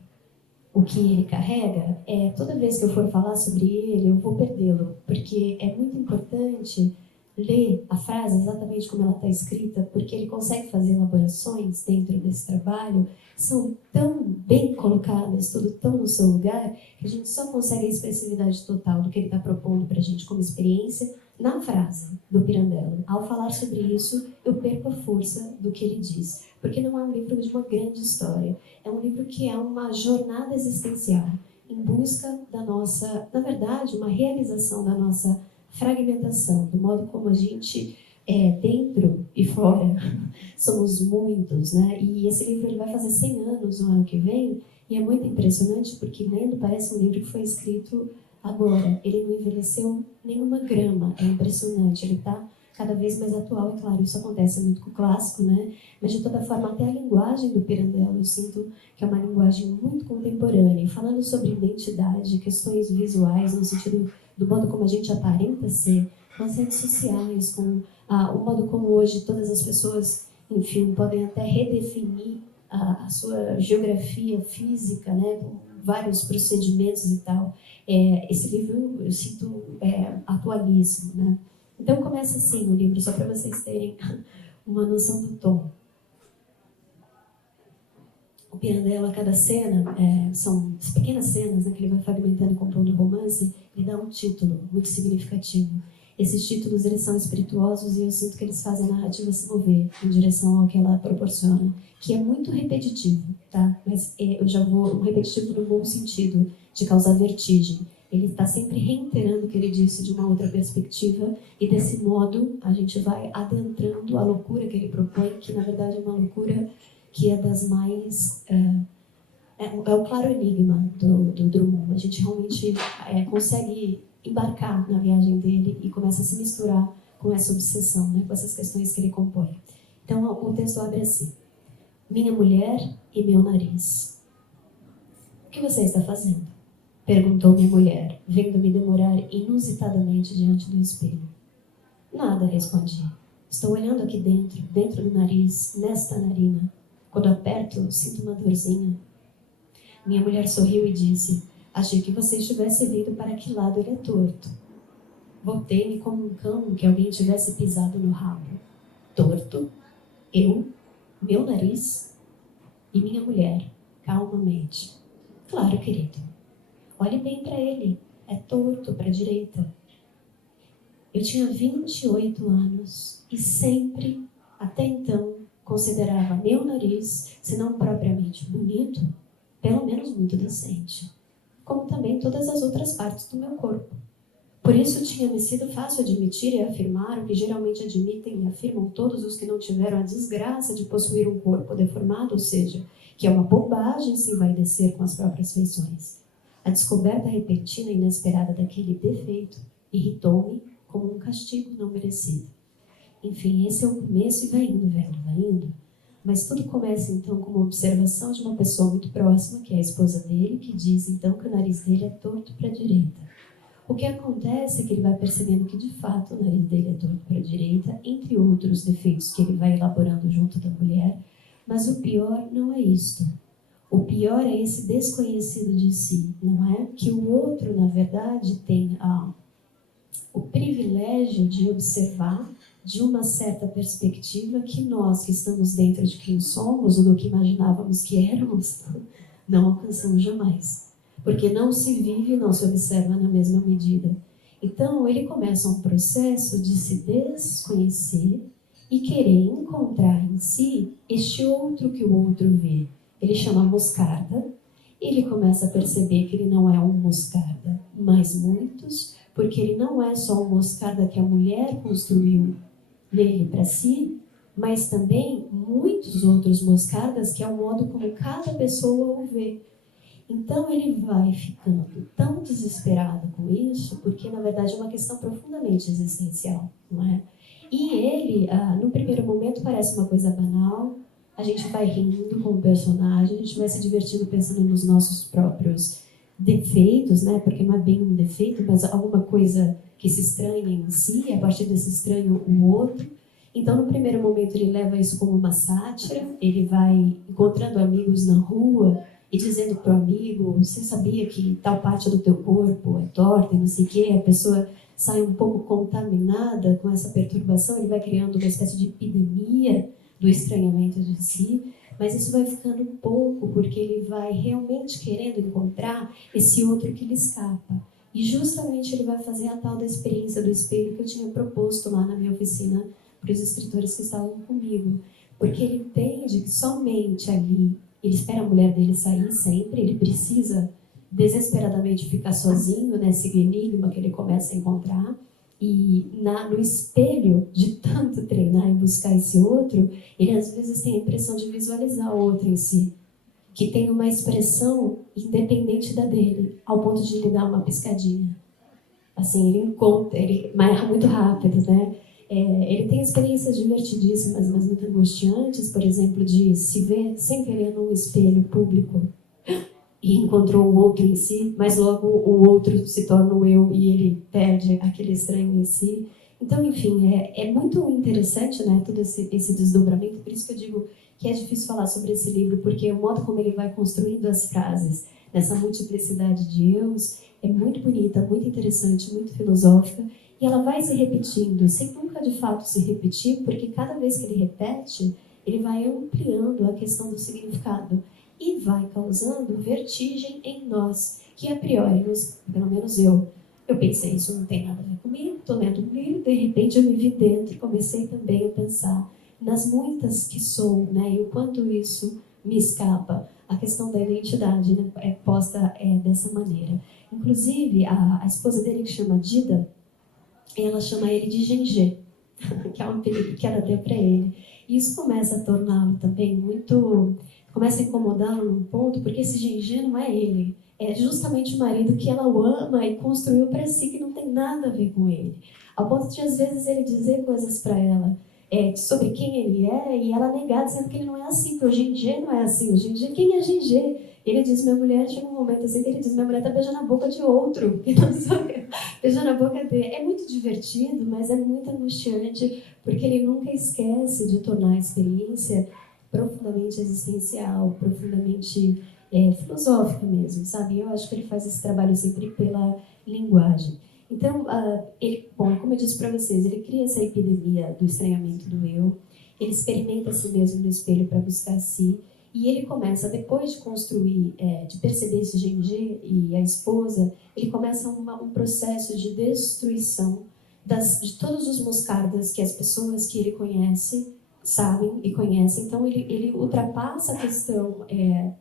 o que ele carrega, toda vez que eu for falar sobre ele, eu vou perdê-lo, porque é muito importante ler a frase exatamente como ela está escrita, porque ele consegue fazer elaborações dentro desse trabalho, são tão bem colocadas, tudo tão no seu lugar, que a gente só consegue a expressividade total do que ele está propondo para a gente como experiência na frase do Pirandello. Ao falar sobre isso, eu perco a força do que ele diz, porque não é um livro de uma grande história, é um livro que é uma jornada existencial, em busca da nossa, na verdade, uma realização da nossa fragmentação, do modo como a gente, dentro e fora, somos muitos, né? E esse livro ele vai fazer 100 anos no ano que vem, e é muito impressionante porque lendo parece um livro que foi escrito agora. Ele não envelheceu nenhuma grama, é impressionante, ele está cada vez mais atual, é claro, isso acontece muito com o clássico, né? Mas de toda forma, até a linguagem do Pirandello, eu sinto que é uma linguagem muito contemporânea, falando sobre identidade, questões visuais, no sentido do modo como a gente aparenta ser, com as redes sociais, com o modo como hoje todas as pessoas, enfim, podem até redefinir a sua geografia física, né, com vários procedimentos e tal. Esse livro eu sinto atualíssimo, né? Então começa assim o livro, só para vocês terem uma noção do tom. O Pirandello, a cada cena, são as pequenas cenas, né, que ele vai fragmentando e compondo o romance, ele dá um título muito significativo. Esses títulos eles são espirituosos e eu sinto que eles fazem a narrativa se mover em direção ao que ela proporciona, que é muito repetitivo, tá? Mas eu já vou um repetitivo no bom sentido, de causar vertigem. Ele está sempre reiterando o que ele disse de uma outra perspectiva e desse modo a gente vai adentrando a loucura que ele propõe, que na verdade é uma loucura que é das mais... É o claro enigma do Drummond. A gente realmente consegue embarcar na viagem dele e começa a se misturar com essa obsessão, né, com essas questões que ele compõe. Então o texto abre assim: minha mulher e meu nariz. O que você está fazendo? Perguntou minha mulher, vendo-me demorar inusitadamente diante do espelho. Nada, respondi. Estou olhando aqui dentro do nariz, nesta narina. Quando aperto, sinto uma dorzinha. Minha mulher sorriu e disse: achei que você estivesse vindo para que lado ele é torto. Voltei-me como um cão que alguém tivesse pisado no rabo. torto, eu, meu nariz e minha mulher, calmamente. Claro, querido. Olhe bem para ele. É torto para a direita. Eu tinha 28 anos e sempre, até então, considerava meu nariz, se não propriamente bonito, pelo menos muito decente. Como também todas as outras partes do meu corpo. Por isso tinha me sido fácil admitir e afirmar o que geralmente admitem e afirmam todos os que não tiveram a desgraça de possuir um corpo deformado, ou seja, que é uma bobagem se envaidecer com as próprias feições. A descoberta repentina e inesperada daquele defeito irritou-me como um castigo não merecido. Enfim, esse é o começo e vai indo, velho, vai indo. Mas tudo começa então com uma observação de uma pessoa muito próxima, que é a esposa dele, que diz então que o nariz dele é torto para a direita. O que acontece é que ele vai percebendo que de fato o nariz dele é torto para a direita, entre outros defeitos que ele vai elaborando junto da mulher, mas o pior não é isto. O pior é esse desconhecido de si, não é? Que o outro, na verdade, tem o privilégio de observar de uma certa perspectiva que nós, que estamos dentro de quem somos ou do que imaginávamos que éramos, não alcançamos jamais. Porque não se vive e não se observa na mesma medida. Então, ele começa um processo de se desconhecer e querer encontrar em si este outro que o outro vê. Ele chama moscarda, e ele começa a perceber que ele não é um moscarda, mas muitos, porque ele não é só um moscarda que a mulher construiu nele para si, mas também muitos outros moscardas que é o modo como cada pessoa o vê. Então ele vai ficando tão desesperado com isso, porque na verdade é uma questão profundamente existencial, não é? E ele, no primeiro momento, parece uma coisa banal, a gente vai rindo com o personagem, a gente vai se divertindo pensando nos nossos próprios defeitos, né? Porque não é bem um defeito, mas alguma coisa que se estranha em si, e a partir desse estranho o outro. Então, no primeiro momento, ele leva isso como uma sátira, ele vai encontrando amigos na rua e dizendo para o amigo, você sabia que tal parte do teu corpo é torta e não sei o quê, a pessoa sai um pouco contaminada com essa perturbação, ele vai criando uma espécie de epidemia do estranhamento de si, mas isso vai ficando pouco, porque ele vai realmente querendo encontrar esse outro que lhe escapa. E justamente ele vai fazer a tal da experiência do espelho que eu tinha proposto lá na minha oficina para os escritores que estavam comigo, porque ele entende que somente ali, ele espera a mulher dele sair sempre, ele precisa desesperadamente ficar sozinho nesse enigma que ele começa a encontrar, e no espelho de tanto treinar e buscar esse outro, ele às vezes tem a impressão de visualizar o outro em si, que tem uma expressão independente da dele, ao ponto de lhe dar uma piscadinha. Assim, ele encontra, ele erra muito rápido, né? Ele tem experiências divertidíssimas, mas muito angustiantes, por exemplo, de se ver sem querer num espelho público e encontrou o outro em si, mas logo o outro se torna o eu e ele perde aquele estranho em si. Então, enfim, é muito interessante, né, todo esse desdobramento, por isso que eu digo que é difícil falar sobre esse livro, porque o modo como ele vai construindo as frases, nessa multiplicidade de eus, é muito bonita, muito interessante, muito filosófica, e ela vai se repetindo, sem nunca de fato se repetir, porque cada vez que ele repete, ele vai ampliando a questão do significado e vai causando vertigem em nós, que a priori, pelo menos eu pensei, isso não tem nada a ver comigo, estou lendo um livro, de repente eu me vi dentro e comecei também a pensar nas muitas que sou, né, e o quanto isso me escapa. A questão da identidade, né, é posta dessa maneira. Inclusive, a esposa dele, que chama Dida, ela chama ele de Gengê, que é um apelido que ela deu para ele. E isso começa a torná-lo também muito... começa a incomodá-lo num ponto, porque esse Gengê não é ele. É justamente o marido que ela o ama e construiu para si, que não tem nada a ver com ele. Ao ponto de, às vezes, ele dizer coisas para ela sobre quem ele é, e ela negar, dizendo que ele não é assim, porque o Gengê não é assim. O Gengê, quem é Gengê? Ele diz, minha mulher, chega um momento assim que ele diz, minha mulher tá beijando a boca de outro, que não sou eu, beijando a boca dele. É muito divertido, mas é muito angustiante, porque ele nunca esquece de tornar a experiência profundamente existencial, profundamente filosófica mesmo, sabe? Eu acho que ele faz esse trabalho sempre pela linguagem. Então, bom, como eu disse para vocês, ele cria essa epidemia do estranhamento do eu, ele experimenta a si mesmo no espelho para buscar si, e ele começa, depois de construir, de perceber esse GMG e a esposa, ele começa um processo de destruição de todos os moscardas que as pessoas que ele conhece sabem e conhecem. Então, ele ultrapassa a questão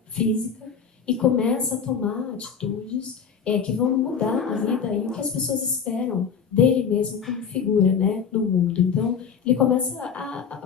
física e começa a tomar atitudes que vão mudar a vida e o que as pessoas esperam dele mesmo como figura, né, no mundo. Então, ele começa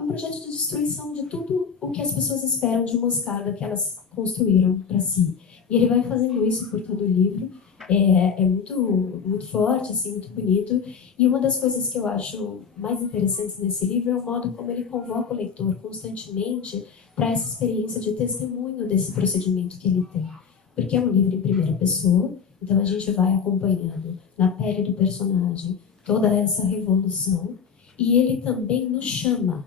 um projeto de destruição de tudo o que as pessoas esperam de moscarda que elas construíram para si. E ele vai fazendo isso por todo o livro. É muito, muito forte, assim, muito bonito. E uma das coisas que eu acho mais interessantes nesse livro é o modo como ele convoca o leitor constantemente para essa experiência de testemunho desse procedimento que ele tem. Porque é um livro em primeira pessoa, então a gente vai acompanhando na pele do personagem toda essa revolução. E ele também nos chama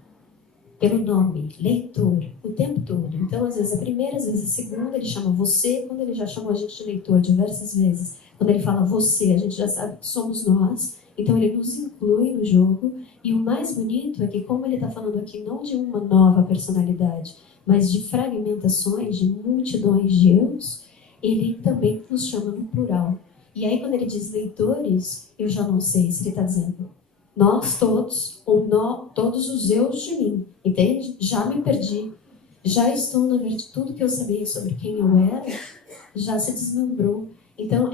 pelo nome, leitor, o tempo todo. Então, às vezes a primeira, às vezes a segunda, ele chama você, quando ele já chamou a gente de leitor diversas vezes. Quando ele fala você, a gente já sabe que somos nós. Então, ele nos inclui no jogo. E o mais bonito é que, como ele está falando aqui não de uma nova personalidade, mas de fragmentações, de multidões de eus, ele também nos chama no plural. E aí, quando ele diz leitores, eu já não sei se ele está dizendo nós todos, ou todos os eus de mim, entende? Já me perdi, já estou na verdade, tudo que eu sabia sobre quem eu era, já se desmembrou. Então,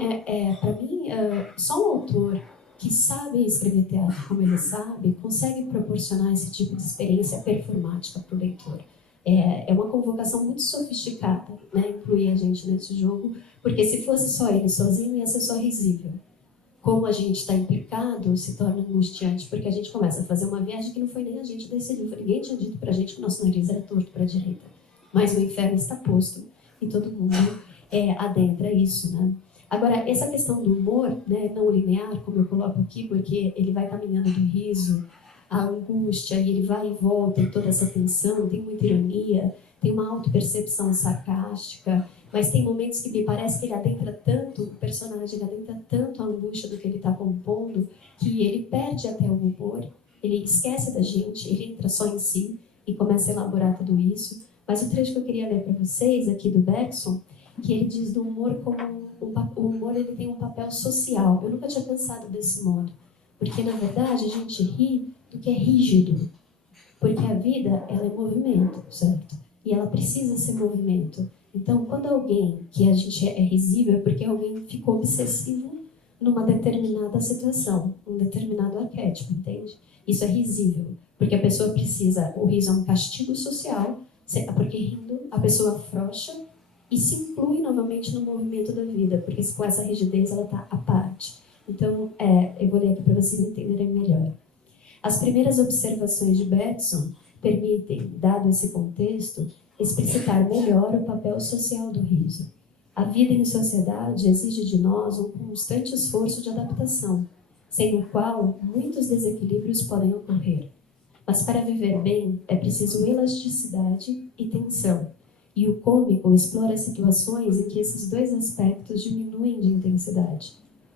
para mim, só um autor que sabe escrever teatro como ele sabe, consegue proporcionar esse tipo de experiência performática para o leitor. É uma convocação muito sofisticada, né, incluir a gente nesse jogo, porque se fosse só ele sozinho, ia ser só risível. Como a gente está implicado, se torna angustiante, porque a gente começa a fazer uma viagem que não foi nem a gente decidiu. Ninguém tinha dito pra gente que o nosso nariz era torto para a direita. Mas o inferno está posto e todo mundo adentra isso, né? Agora, essa questão do humor, né, não linear, como eu coloco aqui, porque ele vai caminhando do riso à angústia, e ele vai e volta em toda essa tensão, tem muita ironia, tem uma autopercepção sarcástica, mas tem momentos que me parece que ele adentra tanto, o personagem adentra tanto a angústia do que ele está compondo, que ele perde até o humor, ele esquece da gente, ele entra só em si e começa a elaborar tudo isso. Mas o trecho que eu queria ler para vocês aqui do Bergson, que ele diz do humor como o humor ele tem um papel social. Eu nunca tinha pensado desse modo, porque na verdade a gente ri do que é rígido, porque a vida ela é movimento, certo? E ela precisa ser movimento. Então, quando alguém que a gente é risível, é porque alguém ficou obsessivo numa determinada situação, um determinado arquétipo, entende? Isso é risível, porque a pessoa precisa, o riso é um castigo social, porque rindo a pessoa afrouxa e se inclui novamente no movimento da vida, porque com essa rigidez ela está à parte. Então, eu vou ler aqui para vocês entenderem melhor. As primeiras observações de Bergson permitem, dado esse contexto, explicitar melhor o papel social do riso. A vida em sociedade exige de nós um constante esforço de adaptação, sem o qual muitos desequilíbrios podem ocorrer. Mas para viver bem é preciso elasticidade e tensão, e o cômico explora situações em que esses dois aspectos diminuem de intensidade.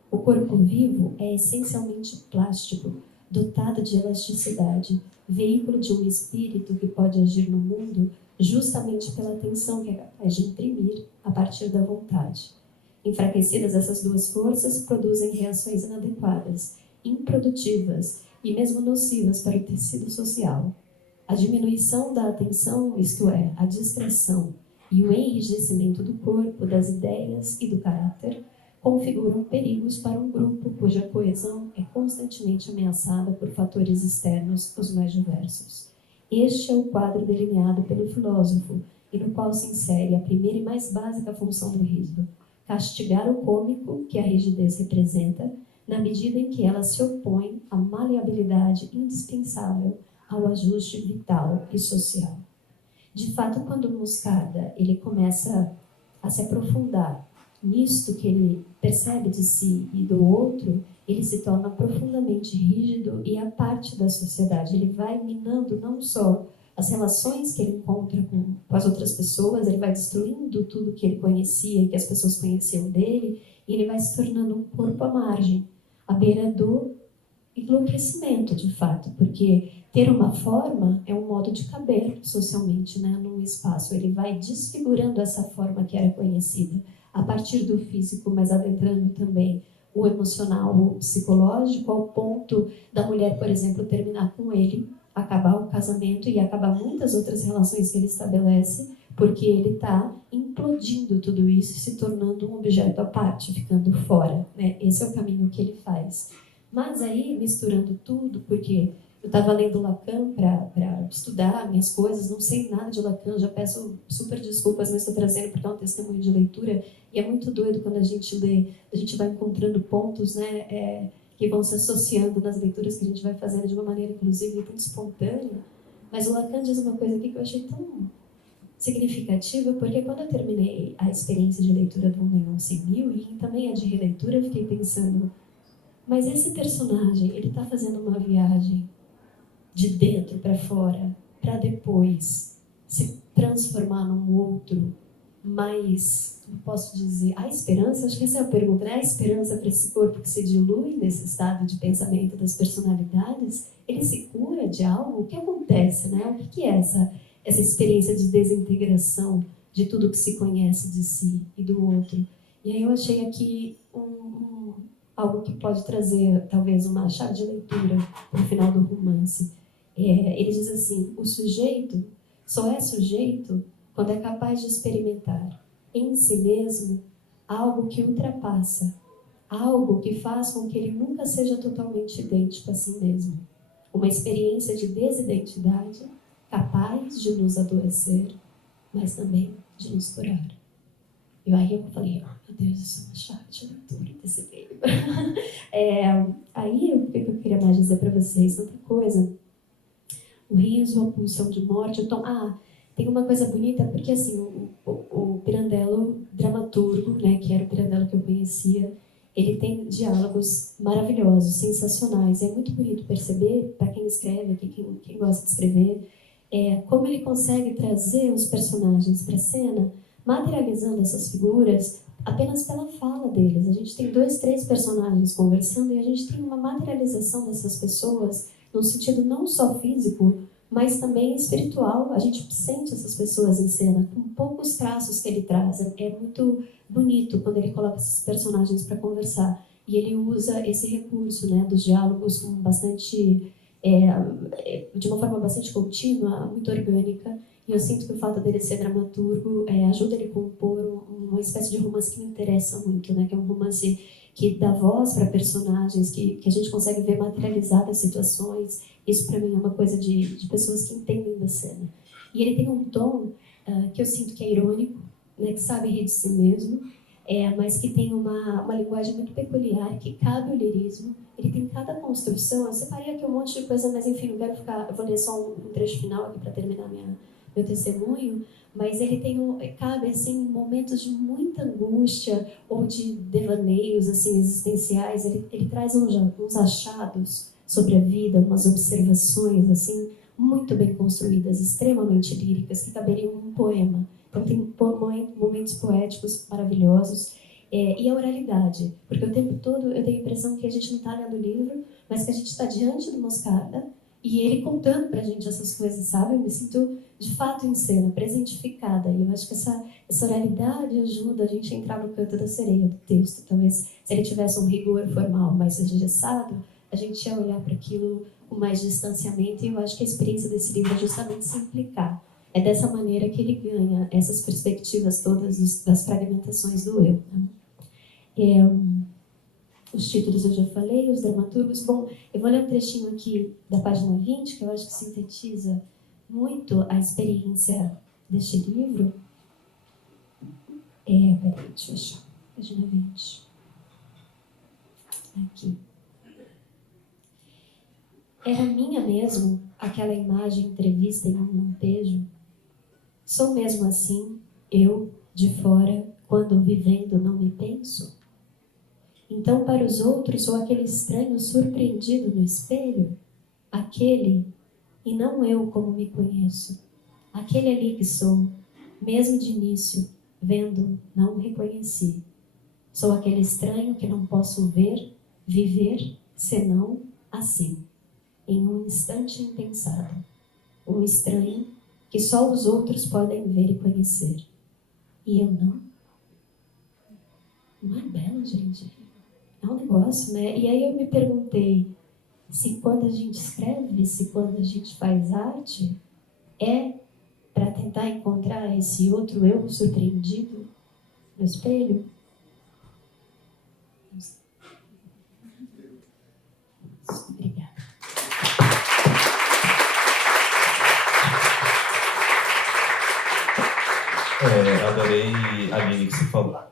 O corpo vivo é essencialmente plástico, dotado de elasticidade, veículo de um espírito que pode agir no mundo justamente pela tensão que é capaz de imprimir a partir da vontade. Enfraquecidas essas duas forças produzem reações inadequadas, improdutivas e mesmo nocivas para o tecido social. A diminuição da atenção, isto é, a distração e o enrijecimento do corpo, das ideias e do caráter, configuram perigos para um grupo cuja coesão é constantemente ameaçada por fatores externos os mais diversos. Este é o quadro delineado pelo filósofo e no qual se insere a primeira e mais básica função do riso: castigar o cômico que a rigidez representa, na medida em que ela se opõe à maleabilidade indispensável ao ajuste vital e social. De fato, quando o Moscarda ele começa a se aprofundar nisto que ele percebe de si e do outro, ele se torna profundamente rígido e a parte da sociedade. Ele vai minando não só as relações que ele encontra com as outras pessoas, ele vai destruindo tudo que ele conhecia e que as pessoas conheciam dele, e ele vai se tornando um corpo à margem, à beira do enlouquecimento, de fato, porque ter uma forma é um modo de caber socialmente, né, num espaço. Ele vai desfigurando essa forma que era conhecida a partir do físico, mas adentrando também o emocional, o psicológico, ao ponto da mulher, por exemplo, terminar com ele, acabar o casamento e acabar muitas outras relações que ele estabelece, porque ele está implodindo tudo isso, se tornando um objeto à parte, ficando fora, né? Esse é o caminho que ele faz. Mas aí, misturando tudo, porque eu estava lendo Lacan para estudar minhas coisas, não sei nada de Lacan, já peço super desculpas, mas estou trazendo porque é um testemunho de leitura, e é muito doido quando a gente lê, a gente vai encontrando pontos, né, que vão se associando nas leituras que a gente vai fazendo de uma maneira, inclusive, muito espontânea. Mas o Lacan diz uma coisa aqui que eu achei tão significativa, porque quando eu terminei a experiência de leitura do Um Nenhum Sem Mil, e também a de releitura, eu fiquei pensando, mas esse personagem, ele está fazendo uma viagem de dentro para fora, para depois se transformar num outro, mas, como posso dizer, há esperança? Acho que essa é a pergunta, né? Há esperança para esse corpo que se dilui nesse estado de pensamento das personalidades? Ele se cura de algo? O que acontece, né? O que é essa experiência de desintegração de tudo que se conhece de si e do outro? E aí eu achei aqui algo que pode trazer, talvez, uma chave de leitura no final do romance. Ele diz assim, o sujeito só é sujeito quando é capaz de experimentar em si mesmo algo que ultrapassa, algo que faz com que ele nunca seja totalmente idêntico a si mesmo. Uma experiência de desidentidade capaz de nos adoecer, mas também de nos curar. E aí eu falei, meu Deus, isso é uma chave de leitura desse livro. Aí o que eu queria mais dizer para vocês? Outra coisa, o riso, a pulsão de morte, o tom... tem uma coisa bonita, porque assim, o Pirandello, dramaturgo, né, que era o Pirandello que eu conhecia, ele tem diálogos maravilhosos, sensacionais. É muito bonito perceber, para quem escreve aqui, quem gosta de escrever, como ele consegue trazer os personagens para a cena, materializando essas figuras apenas pela fala deles. A gente tem 2, 3 personagens conversando e a gente tem uma materialização dessas pessoas no sentido não só físico, mas também espiritual. A gente sente essas pessoas em cena, com poucos traços que ele traz. É muito bonito quando ele coloca esses personagens para conversar. E ele usa esse recurso, né, dos diálogos com bastante... de uma forma bastante contínua, muito orgânica. E eu sinto que o fato dele ser dramaturgo ajuda ele a compor uma espécie de romance que me interessa muito, né, que é um romance que dá voz para personagens, que a gente consegue ver materializadas situações. Isso, para mim, é uma coisa de pessoas que entendem da cena. E ele tem um tom que eu sinto que é irônico, né, que sabe rir de si mesmo, mas que tem uma linguagem muito peculiar, que cabe o lirismo. Ele tem cada construção. Eu separei aqui um monte de coisa, mas, enfim, não quero ficar... Eu vou ler só um trecho final aqui para terminar meu testemunho, mas ele cabe assim momentos de muita angústia ou de devaneios assim existenciais. Ele traz uns achados sobre a vida, umas observações assim muito bem construídas, extremamente líricas, que caberiam num poema. Então tem momentos poéticos maravilhosos. E a oralidade, porque o tempo todo eu tenho a impressão que a gente não está lendo o livro, mas que a gente está diante do Moscarda e ele contando pra gente essas coisas, sabe? Eu me sinto de fato em cena, presentificada. E eu acho que essa oralidade ajuda a gente a entrar no canto da sereia do texto. Talvez se ele tivesse um rigor formal mais engessado, a gente ia olhar para aquilo com mais distanciamento. E eu acho que a experiência desse livro é justamente se implicar. É dessa maneira que ele ganha essas perspectivas todas das fragmentações do eu, né? Os títulos eu já falei, os dramaturgos. Bom, eu vou ler um trechinho aqui da página 20, que eu acho que sintetiza muito a experiência deste livro. Peraí, deixa eu achar. Página 20. Aqui. Era minha mesmo aquela imagem entrevista em um lampejo? Sou mesmo assim, eu, de fora, quando vivendo não me penso? Então, para os outros, sou aquele estranho surpreendido no espelho? Aquele, e não eu como me conheço. Aquele ali que sou, mesmo de início, vendo, não reconheci. Sou aquele estranho que não posso ver, Viver, senão assim, em um instante impensado, um estranho que só os outros podem ver e conhecer. E eu não? Não é belo, gente? É um negócio, né? E aí eu me perguntei se quando a gente escreve, se quando a gente faz arte, é para tentar encontrar esse outro eu surpreendido no espelho? Obrigada. Adorei, Aline, que você falou. As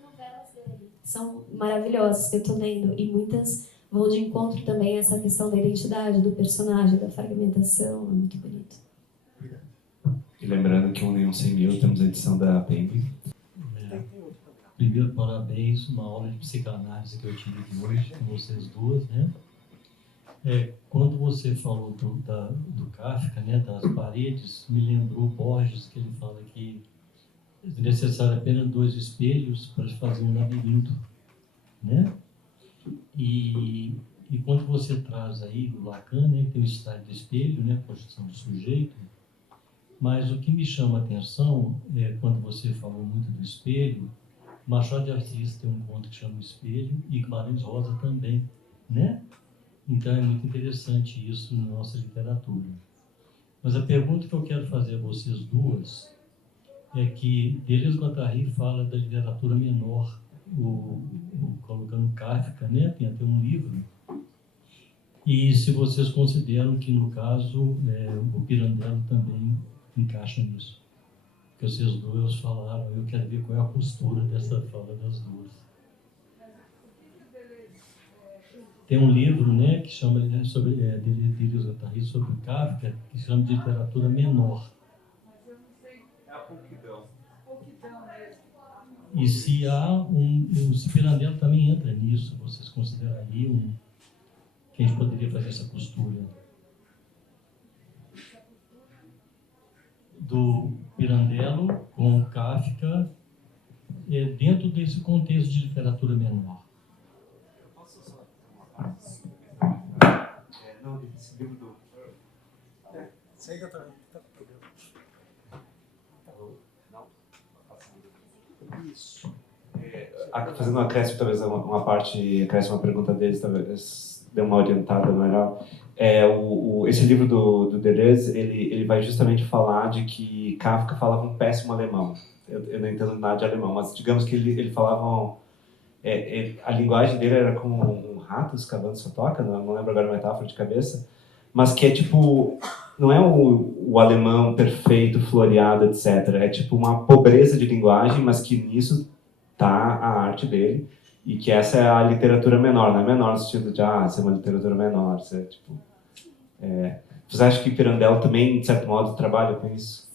novelas dele são maravilhosas que eu estou lendo, e muitas vão de encontro também a essa questão da identidade, do personagem, da fragmentação. É muito bonito. E lembrando que o União 100.000 temos a edição da PEN. Primeiro, parabéns, uma aula de psicanálise que eu tive hoje com vocês duas, né? Quando você falou do Kafka, né, das paredes, me lembrou Borges, que ele fala que é necessário apenas 2 espelhos para fazer um labirinto, né? E quando você traz aí o Lacan, né, que tem o estado de espelho, né, projeção do sujeito, mas o que me chama a atenção é quando você falou muito do espelho, Machado de Assis tem um conto que chama O Espelho e Guimarães Rosa também, né? Então é muito interessante isso na nossa literatura. Mas a pergunta que eu quero fazer a vocês duas é que Deleuze-Guattari fala da literatura menor, colocando Kafka, né? Tem até um livro. E se vocês consideram que, no caso, o Pirandello também encaixa nisso. Que vocês duas falaram, eu quero ver qual é a postura dessa fala das duas. Tem um livro, né, que chama sobre Deleuze-Guattari, sobre Kafka, que se chama de literatura menor. É a pouquidão. E se o Pirandello também entra nisso, vocês considerariam que a gente poderia fazer essa postura? Do Pirandello com Kafka dentro desse contexto de literatura menor. Não, esse livro do... Segue também. Isso. Fazendo um acréscimo, talvez uma parte, acréscimo uma pergunta deles, talvez dê uma orientada melhor. Esse livro do Deleuze, ele vai justamente falar de que Kafka falava um péssimo alemão. Eu não entendo nada de alemão, mas digamos que ele falava... a linguagem dele era com ratos cavando sua toca, não lembro agora a metáfora de cabeça, mas que é tipo... Não é o alemão perfeito, floreado, etc. É tipo uma pobreza de linguagem, mas que nisso tá a arte dele. E que essa é a literatura menor, não é menor no sentido de, ser uma literatura menor. Você, tipo, você acha que Pirandello também, de certo modo, trabalha com isso?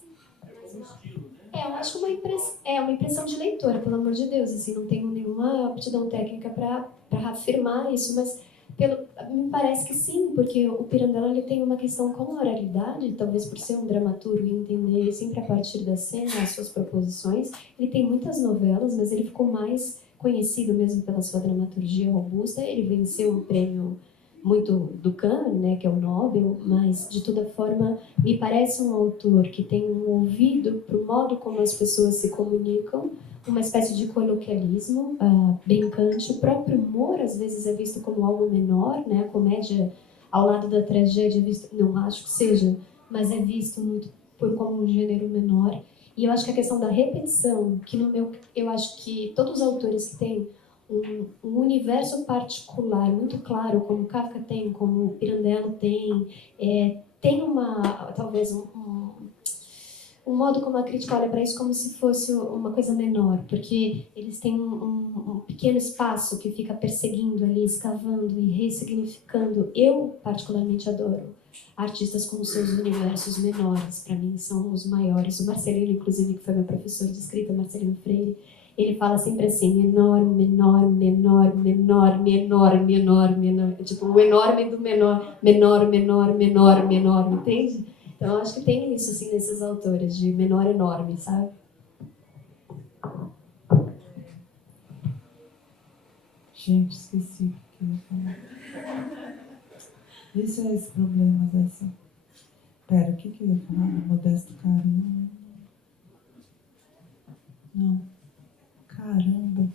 Eu acho uma impressão de leitora, pelo amor de Deus. Assim, não tenho nenhuma aptidão técnica para afirmar isso, mas me parece que sim, porque o Pirandello ele tem uma questão com a oralidade, talvez por ser um dramaturgo e entender sempre a partir da cena as suas proposições. Ele tem muitas novelas, mas ele ficou mais conhecido mesmo pela sua dramaturgia robusta. Ele venceu um prêmio muito do Cannes, né, que é o Nobel, mas de toda forma me parece um autor que tem um ouvido para o modo como as pessoas se comunicam, uma espécie de coloquialismo brincante. O próprio humor às vezes é visto como algo menor, né, a comédia ao lado da tragédia é visto, não acho que seja, mas é visto muito como um gênero menor. E eu acho que a questão da repetição, que eu acho que todos os autores que têm um universo particular muito claro, como Kafka tem, como o Pirandello tem, tem talvez um modo como a crítica olha para isso como se fosse uma coisa menor, porque eles têm um pequeno espaço que fica perseguindo ali, escavando e ressignificando. Eu particularmente adoro artistas com seus universos menores, para mim são os maiores. O Marcelino, inclusive, que foi meu professor de escrita, Marcelino Freire, ele fala sempre assim, menor, menor, menor, menor, menor, menor, menor, tipo o enorme do menor, menor, menor, menor, menor, entende? Então eu acho que tem isso assim nesses autores de menor enorme, sabe? Gente, esqueci o que eu ia falar. Esse é esse problema dessa... Pera, o que eu ia falar? Modesto Carinho? Não. Caramba.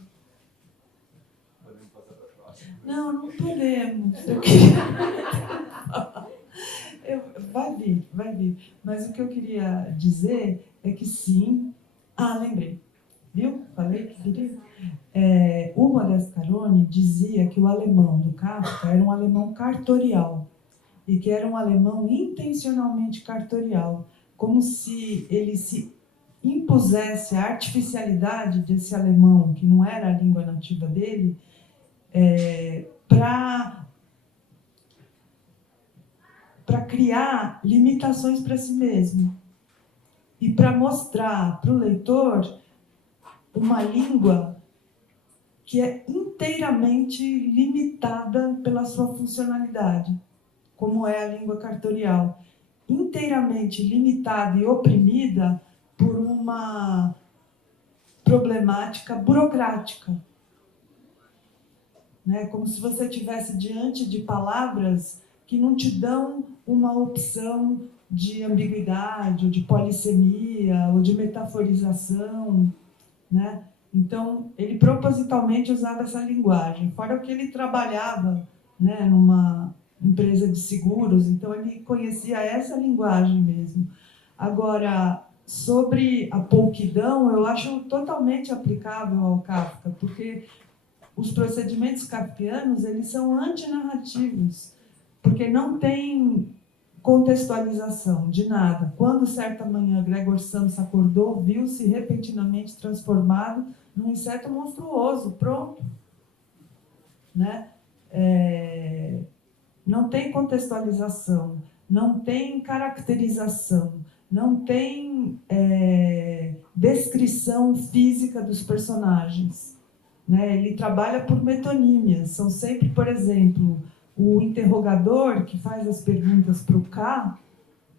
Não, não podemos. Eu queria... Vai vir. Mas o que eu queria dizer é que sim... Ah, lembrei. Viu? Falei que queria. O Modesto Caroni dizia que o alemão do Kafka era um alemão cartorial e que era um alemão intencionalmente cartorial, como se ele se impusesse a artificialidade desse alemão, que não era a língua nativa dele, para criar limitações para si mesmo e para mostrar para o leitor uma língua que é inteiramente limitada pela sua funcionalidade, como é a língua cartorial, inteiramente limitada e oprimida por uma problemática burocrática, né? Como se você estivesse diante de palavras que não te dão uma opção de ambiguidade, ou de polissemia, ou de metaforização, né? Então, ele propositalmente usava essa linguagem, fora que ele trabalhava, né, numa empresa de seguros, então ele conhecia essa linguagem mesmo. Agora, sobre a pouquidão, eu acho totalmente aplicável ao Kafka, porque os procedimentos kafkianos, eles são antinarrativos, porque não tem contextualização de nada. Quando certa manhã Gregor Samsa acordou, viu-se repentinamente transformado num inseto monstruoso, pronto. Né? Não tem contextualização, não tem caracterização, não tem descrição física dos personagens. Né? Ele trabalha por metonímias, são sempre, por exemplo, o interrogador que faz as perguntas para o K,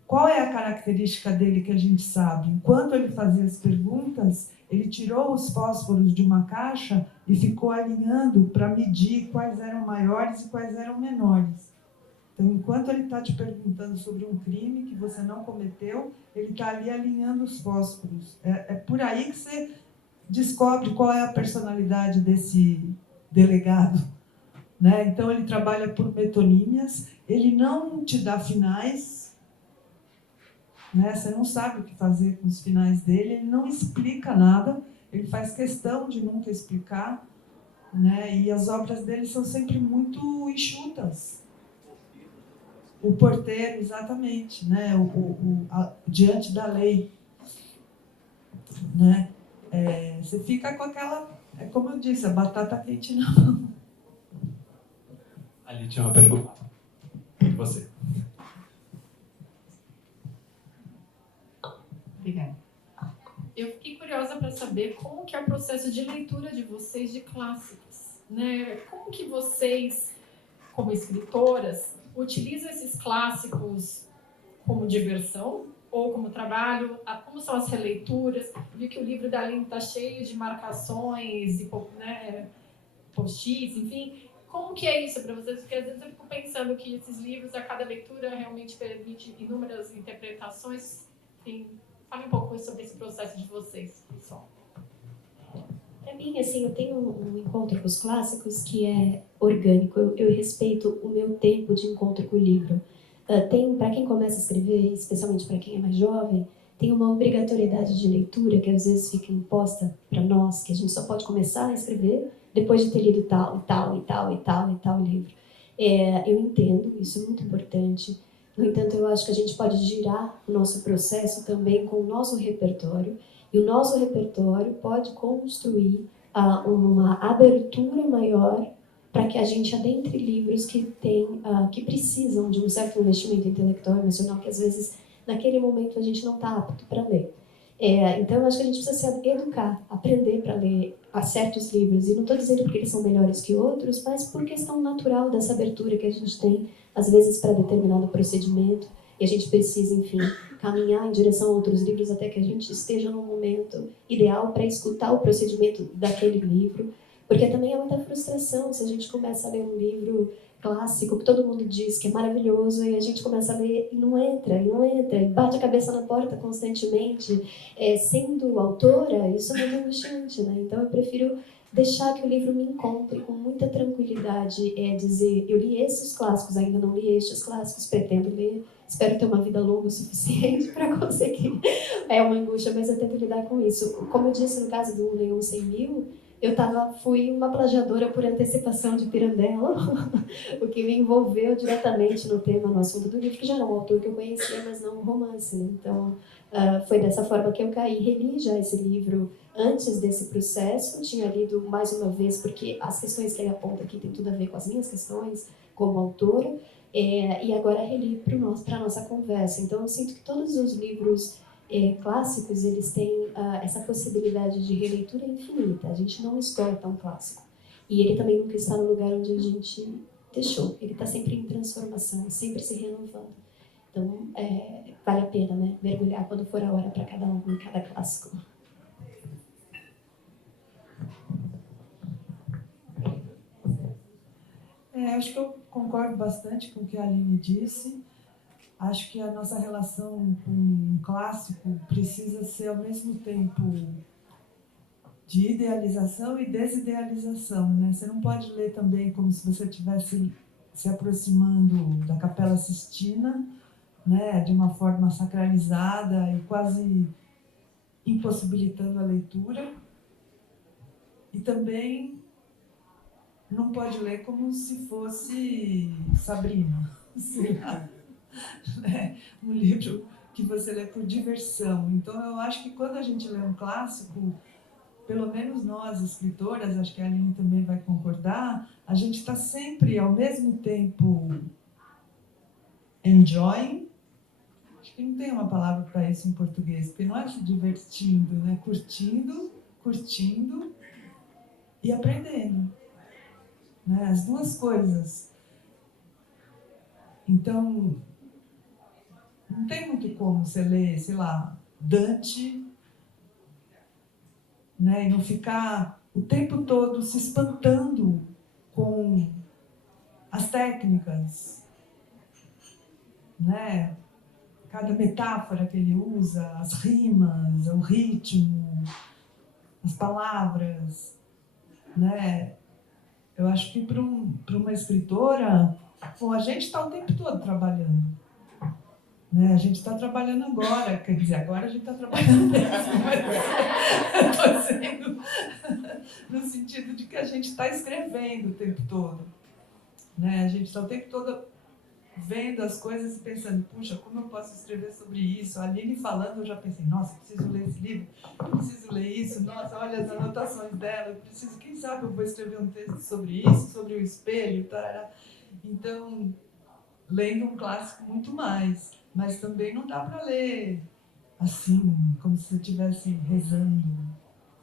qual é a característica dele que a gente sabe? Enquanto ele fazia as perguntas, ele tirou os fósforos de uma caixa e ficou alinhando para medir quais eram maiores e quais eram menores. Então, enquanto ele está te perguntando sobre um crime que você não cometeu, ele está ali alinhando os fósforos. É por aí que você descobre qual é a personalidade desse delegado. Né? Então, ele trabalha por metonímias, ele não te dá finais, né? Você não sabe o que fazer com os finais dele, ele não explica nada, ele faz questão de nunca explicar, né? E as obras dele são sempre muito enxutas. O porteiro, exatamente, né? Diante da lei. Né? Você fica com aquela, como eu disse, a batata quente na mão. Ali tinha uma pergunta. E você? Obrigada. Eu fiquei curiosa para saber como que é o processo de leitura de vocês de clássicos, né? Como que vocês, como escritoras, utilizam esses clássicos como diversão ou como trabalho? Como são as releituras? Vi que o livro da Aline está cheio de marcações e, né, post-its, enfim. Como que é isso para vocês? Porque às vezes eu fico pensando que esses livros, a cada leitura, realmente permite inúmeras interpretações. Enfim, fale um pouco sobre esse processo de vocês, pessoal. Para mim, assim, eu tenho um encontro com os clássicos que é orgânico. Eu respeito o meu tempo de encontro com o livro. Para quem começa a escrever, especialmente para quem é mais jovem, tem uma obrigatoriedade de leitura que às vezes fica imposta para nós, que a gente só pode começar a escrever depois de ter lido tal, e tal, e tal, e tal, e tal livro. Eu entendo, isso é muito importante. No entanto, eu acho que a gente pode girar o nosso processo também com o nosso repertório, e o nosso repertório pode construir uma abertura maior para que a gente adentre livros que precisam de um certo investimento intelectual e emocional, que às vezes, naquele momento, a gente não está apto para ler. Então, eu acho que a gente precisa se educar, aprender para ler certos livros. E não estou dizendo porque eles são melhores que outros, mas por questão natural dessa abertura que a gente tem, às vezes, para determinado procedimento. E a gente precisa, enfim, caminhar em direção a outros livros até que a gente esteja no momento ideal para escutar o procedimento daquele livro. Porque também é muita frustração se a gente começa a ler um livro clássico que todo mundo diz que é maravilhoso e a gente começa a ler e não entra, e bate a cabeça na porta constantemente. Sendo autora, isso é muito angustiante, né? Então eu prefiro deixar que o livro me encontre com muita tranquilidade, dizer, eu li esses clássicos, ainda não li estes clássicos, pretendo ler, espero ter uma vida longa o suficiente para conseguir. É uma angústia, mas eu tento lidar com isso. Como eu disse no caso do Leão 100.000, eu fui uma plagiadora por antecipação de Pirandello, o que me envolveu diretamente no tema, no assunto do livro, que já era um autor que eu conhecia, mas não um romance, né? Então, foi dessa forma que eu caí. Reli já esse livro antes desse processo, tinha lido mais uma vez, porque as questões que ele aponta aqui têm tudo a ver com as minhas questões como autora, e agora reli para a nossa conversa. Então, eu sinto que todos os livros clássicos, eles têm essa possibilidade de releitura infinita. A gente não esgota um clássico. E ele também nunca está no lugar onde a gente deixou. Ele está sempre em transformação, sempre se renovando. Então, vale a pena, né, mergulhar quando for a hora para cada um, em cada clássico. Acho que eu concordo bastante com o que a Aline disse. Acho que a nossa relação com um clássico precisa ser, ao mesmo tempo, de idealização e desidealização, né? Você não pode ler também como se você estivesse se aproximando da Capela Sistina, né? De uma forma sacralizada e quase impossibilitando a leitura. E também não pode ler como se fosse Sabrina, sei lá. Né? Um livro que você lê por diversão. Então, eu acho que quando a gente lê um clássico, pelo menos nós, escritoras, acho que a Aline também vai concordar, a gente está sempre, ao mesmo tempo, enjoying, acho que não tem uma palavra para isso em português, porque não é se divertindo, né? Curtindo e aprendendo. Né? As duas coisas. Então, não tem muito como você ler, sei lá, Dante, né, e não ficar o tempo todo se espantando com as técnicas, né? Cada metáfora que ele usa, as rimas, o ritmo, as palavras, né? Eu acho que para uma escritora, a gente está o tempo todo trabalhando. Né? A gente está trabalhando agora, quer dizer, agora a gente está trabalhando mesmo, mas estou dizendo no sentido de que a gente está escrevendo o tempo todo. Né? A gente está o tempo todo vendo as coisas e pensando, puxa, como eu posso escrever sobre isso? A Aline falando, eu já pensei, nossa, preciso ler esse livro, preciso ler isso, nossa, olha as anotações dela, preciso, quem sabe eu vou escrever um texto sobre isso, sobre o espelho, tarará. Então, lendo um clássico muito mais, mas também não dá para ler assim, como se você estivesse rezando.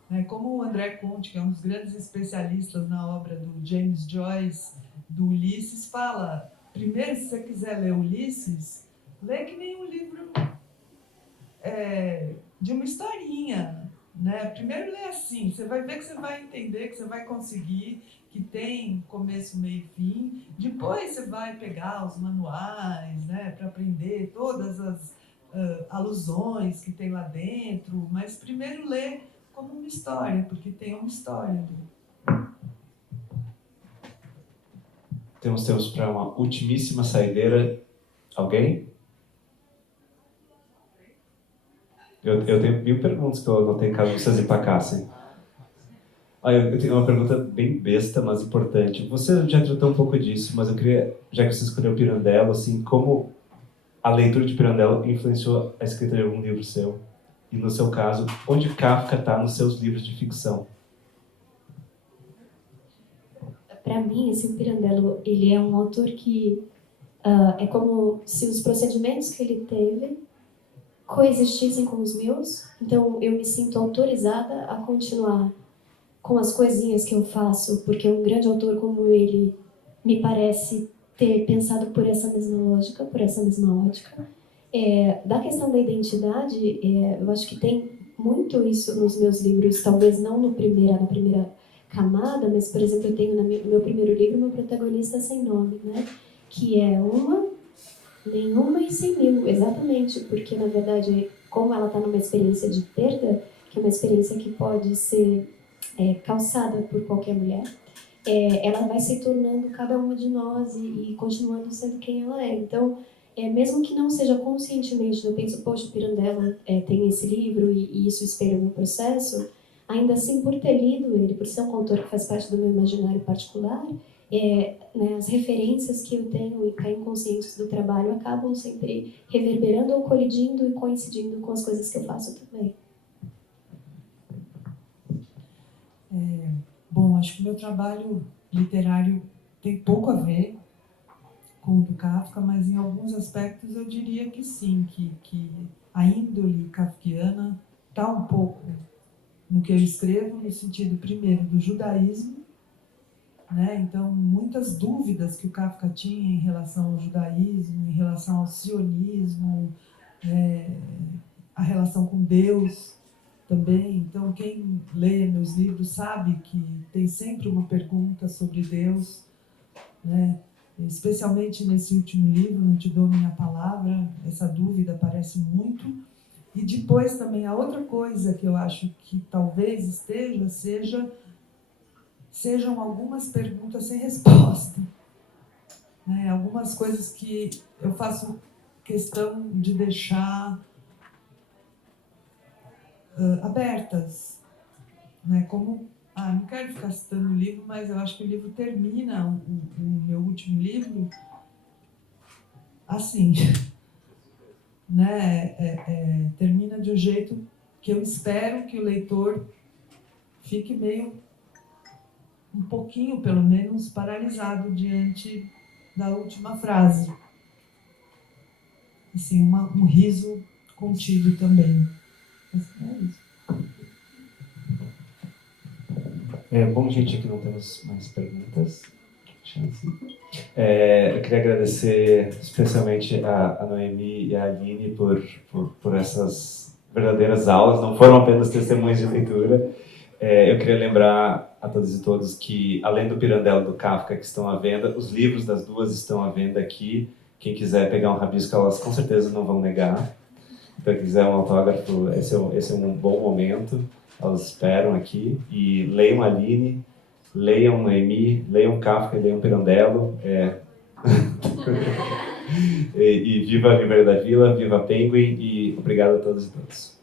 Né? Como o André Conte, que é um dos grandes especialistas na obra do James Joyce, do Ulisses, fala, primeiro, se você quiser ler Ulisses, lê que nem um livro de uma historinha. Né? Primeiro lê assim, você vai ver que você vai entender, que você vai conseguir, que tem começo, meio e fim. Depois você vai pegar os manuais, né, para aprender todas as alusões que tem lá dentro, mas primeiro lê como uma história, porque tem uma história. Temos tempo para uma ultimíssima saideira. Alguém? Eu tenho 1000 perguntas que eu anotei caso vocês empacassem. Eu tenho uma pergunta bem besta, mas importante. Você já tratou um pouco disso, mas eu queria, já que você escolheu Pirandello, assim, como a leitura de Pirandello influenciou a escrita de algum livro seu? E, no seu caso, onde Kafka está nos seus livros de ficção? Para mim, o Pirandello, ele é um autor que é como se os procedimentos que ele teve coexistissem com os meus. Então, eu me sinto autorizada a continuar com as coisinhas que eu faço, porque um grande autor como ele me parece ter pensado por essa mesma lógica, por essa mesma ótica. Da questão da identidade, eu acho que tem muito isso nos meus livros, talvez não na primeira camada, mas, por exemplo, eu tenho no meu primeiro livro uma protagonista sem nome, né? Que é uma, nenhuma e 100.000, exatamente, porque, na verdade, como ela está numa experiência de perda, que é uma experiência que pode ser calçada por qualquer mulher, ela vai se tornando cada uma de nós e continuando sendo quem ela é. Então, mesmo que não seja conscientemente, eu penso, poxa, o Pirandello tem esse livro e isso espelha o meu processo, ainda assim, por ter lido ele, por ser um autor que faz parte do meu imaginário particular, né, as referências que eu tenho e caem conscientes do trabalho acabam sempre reverberando ou colidindo e coincidindo com as coisas que eu faço também. Bom, acho que o meu trabalho literário tem pouco a ver com o do Kafka, mas em alguns aspectos eu diria que sim, que a índole kafkiana está um pouco no que eu escrevo, no sentido, primeiro, do judaísmo, né? Então, muitas dúvidas que o Kafka tinha em relação ao judaísmo, em relação ao sionismo, a relação com Deus também. Então, quem lê meus livros sabe que tem sempre uma pergunta sobre Deus, né? Especialmente nesse último livro, Não Te Dou Minha Palavra, essa dúvida aparece muito. E depois também a outra coisa que eu acho que talvez sejam algumas perguntas sem resposta, né? Algumas coisas que eu faço questão de deixar abertas, né? Como, não quero ficar citando o livro, mas eu acho que o livro termina, o meu último livro, assim, né? Termina de um jeito que eu espero que o leitor fique meio, um pouquinho pelo menos, paralisado diante da última frase. Assim, um riso contido também. É isso. Bom, gente, aqui não temos mais perguntas. Eu queria agradecer especialmente a Noemi e a Aline por essas verdadeiras aulas, não foram apenas testemunhos de leitura. Eu queria lembrar a todos e todas que, além do Pirandello e do Kafka que estão à venda, os livros das duas estão à venda aqui. Quem quiser pegar um rabisco, elas com certeza não vão negar. Então, quem quiser um autógrafo, esse é um bom momento. Elas esperam aqui. E leiam a Aline, leiam Noemi, leiam Kafka e leiam Pirandello. E viva a Viver da Vila, viva a Penguin, e obrigado a todos e todas.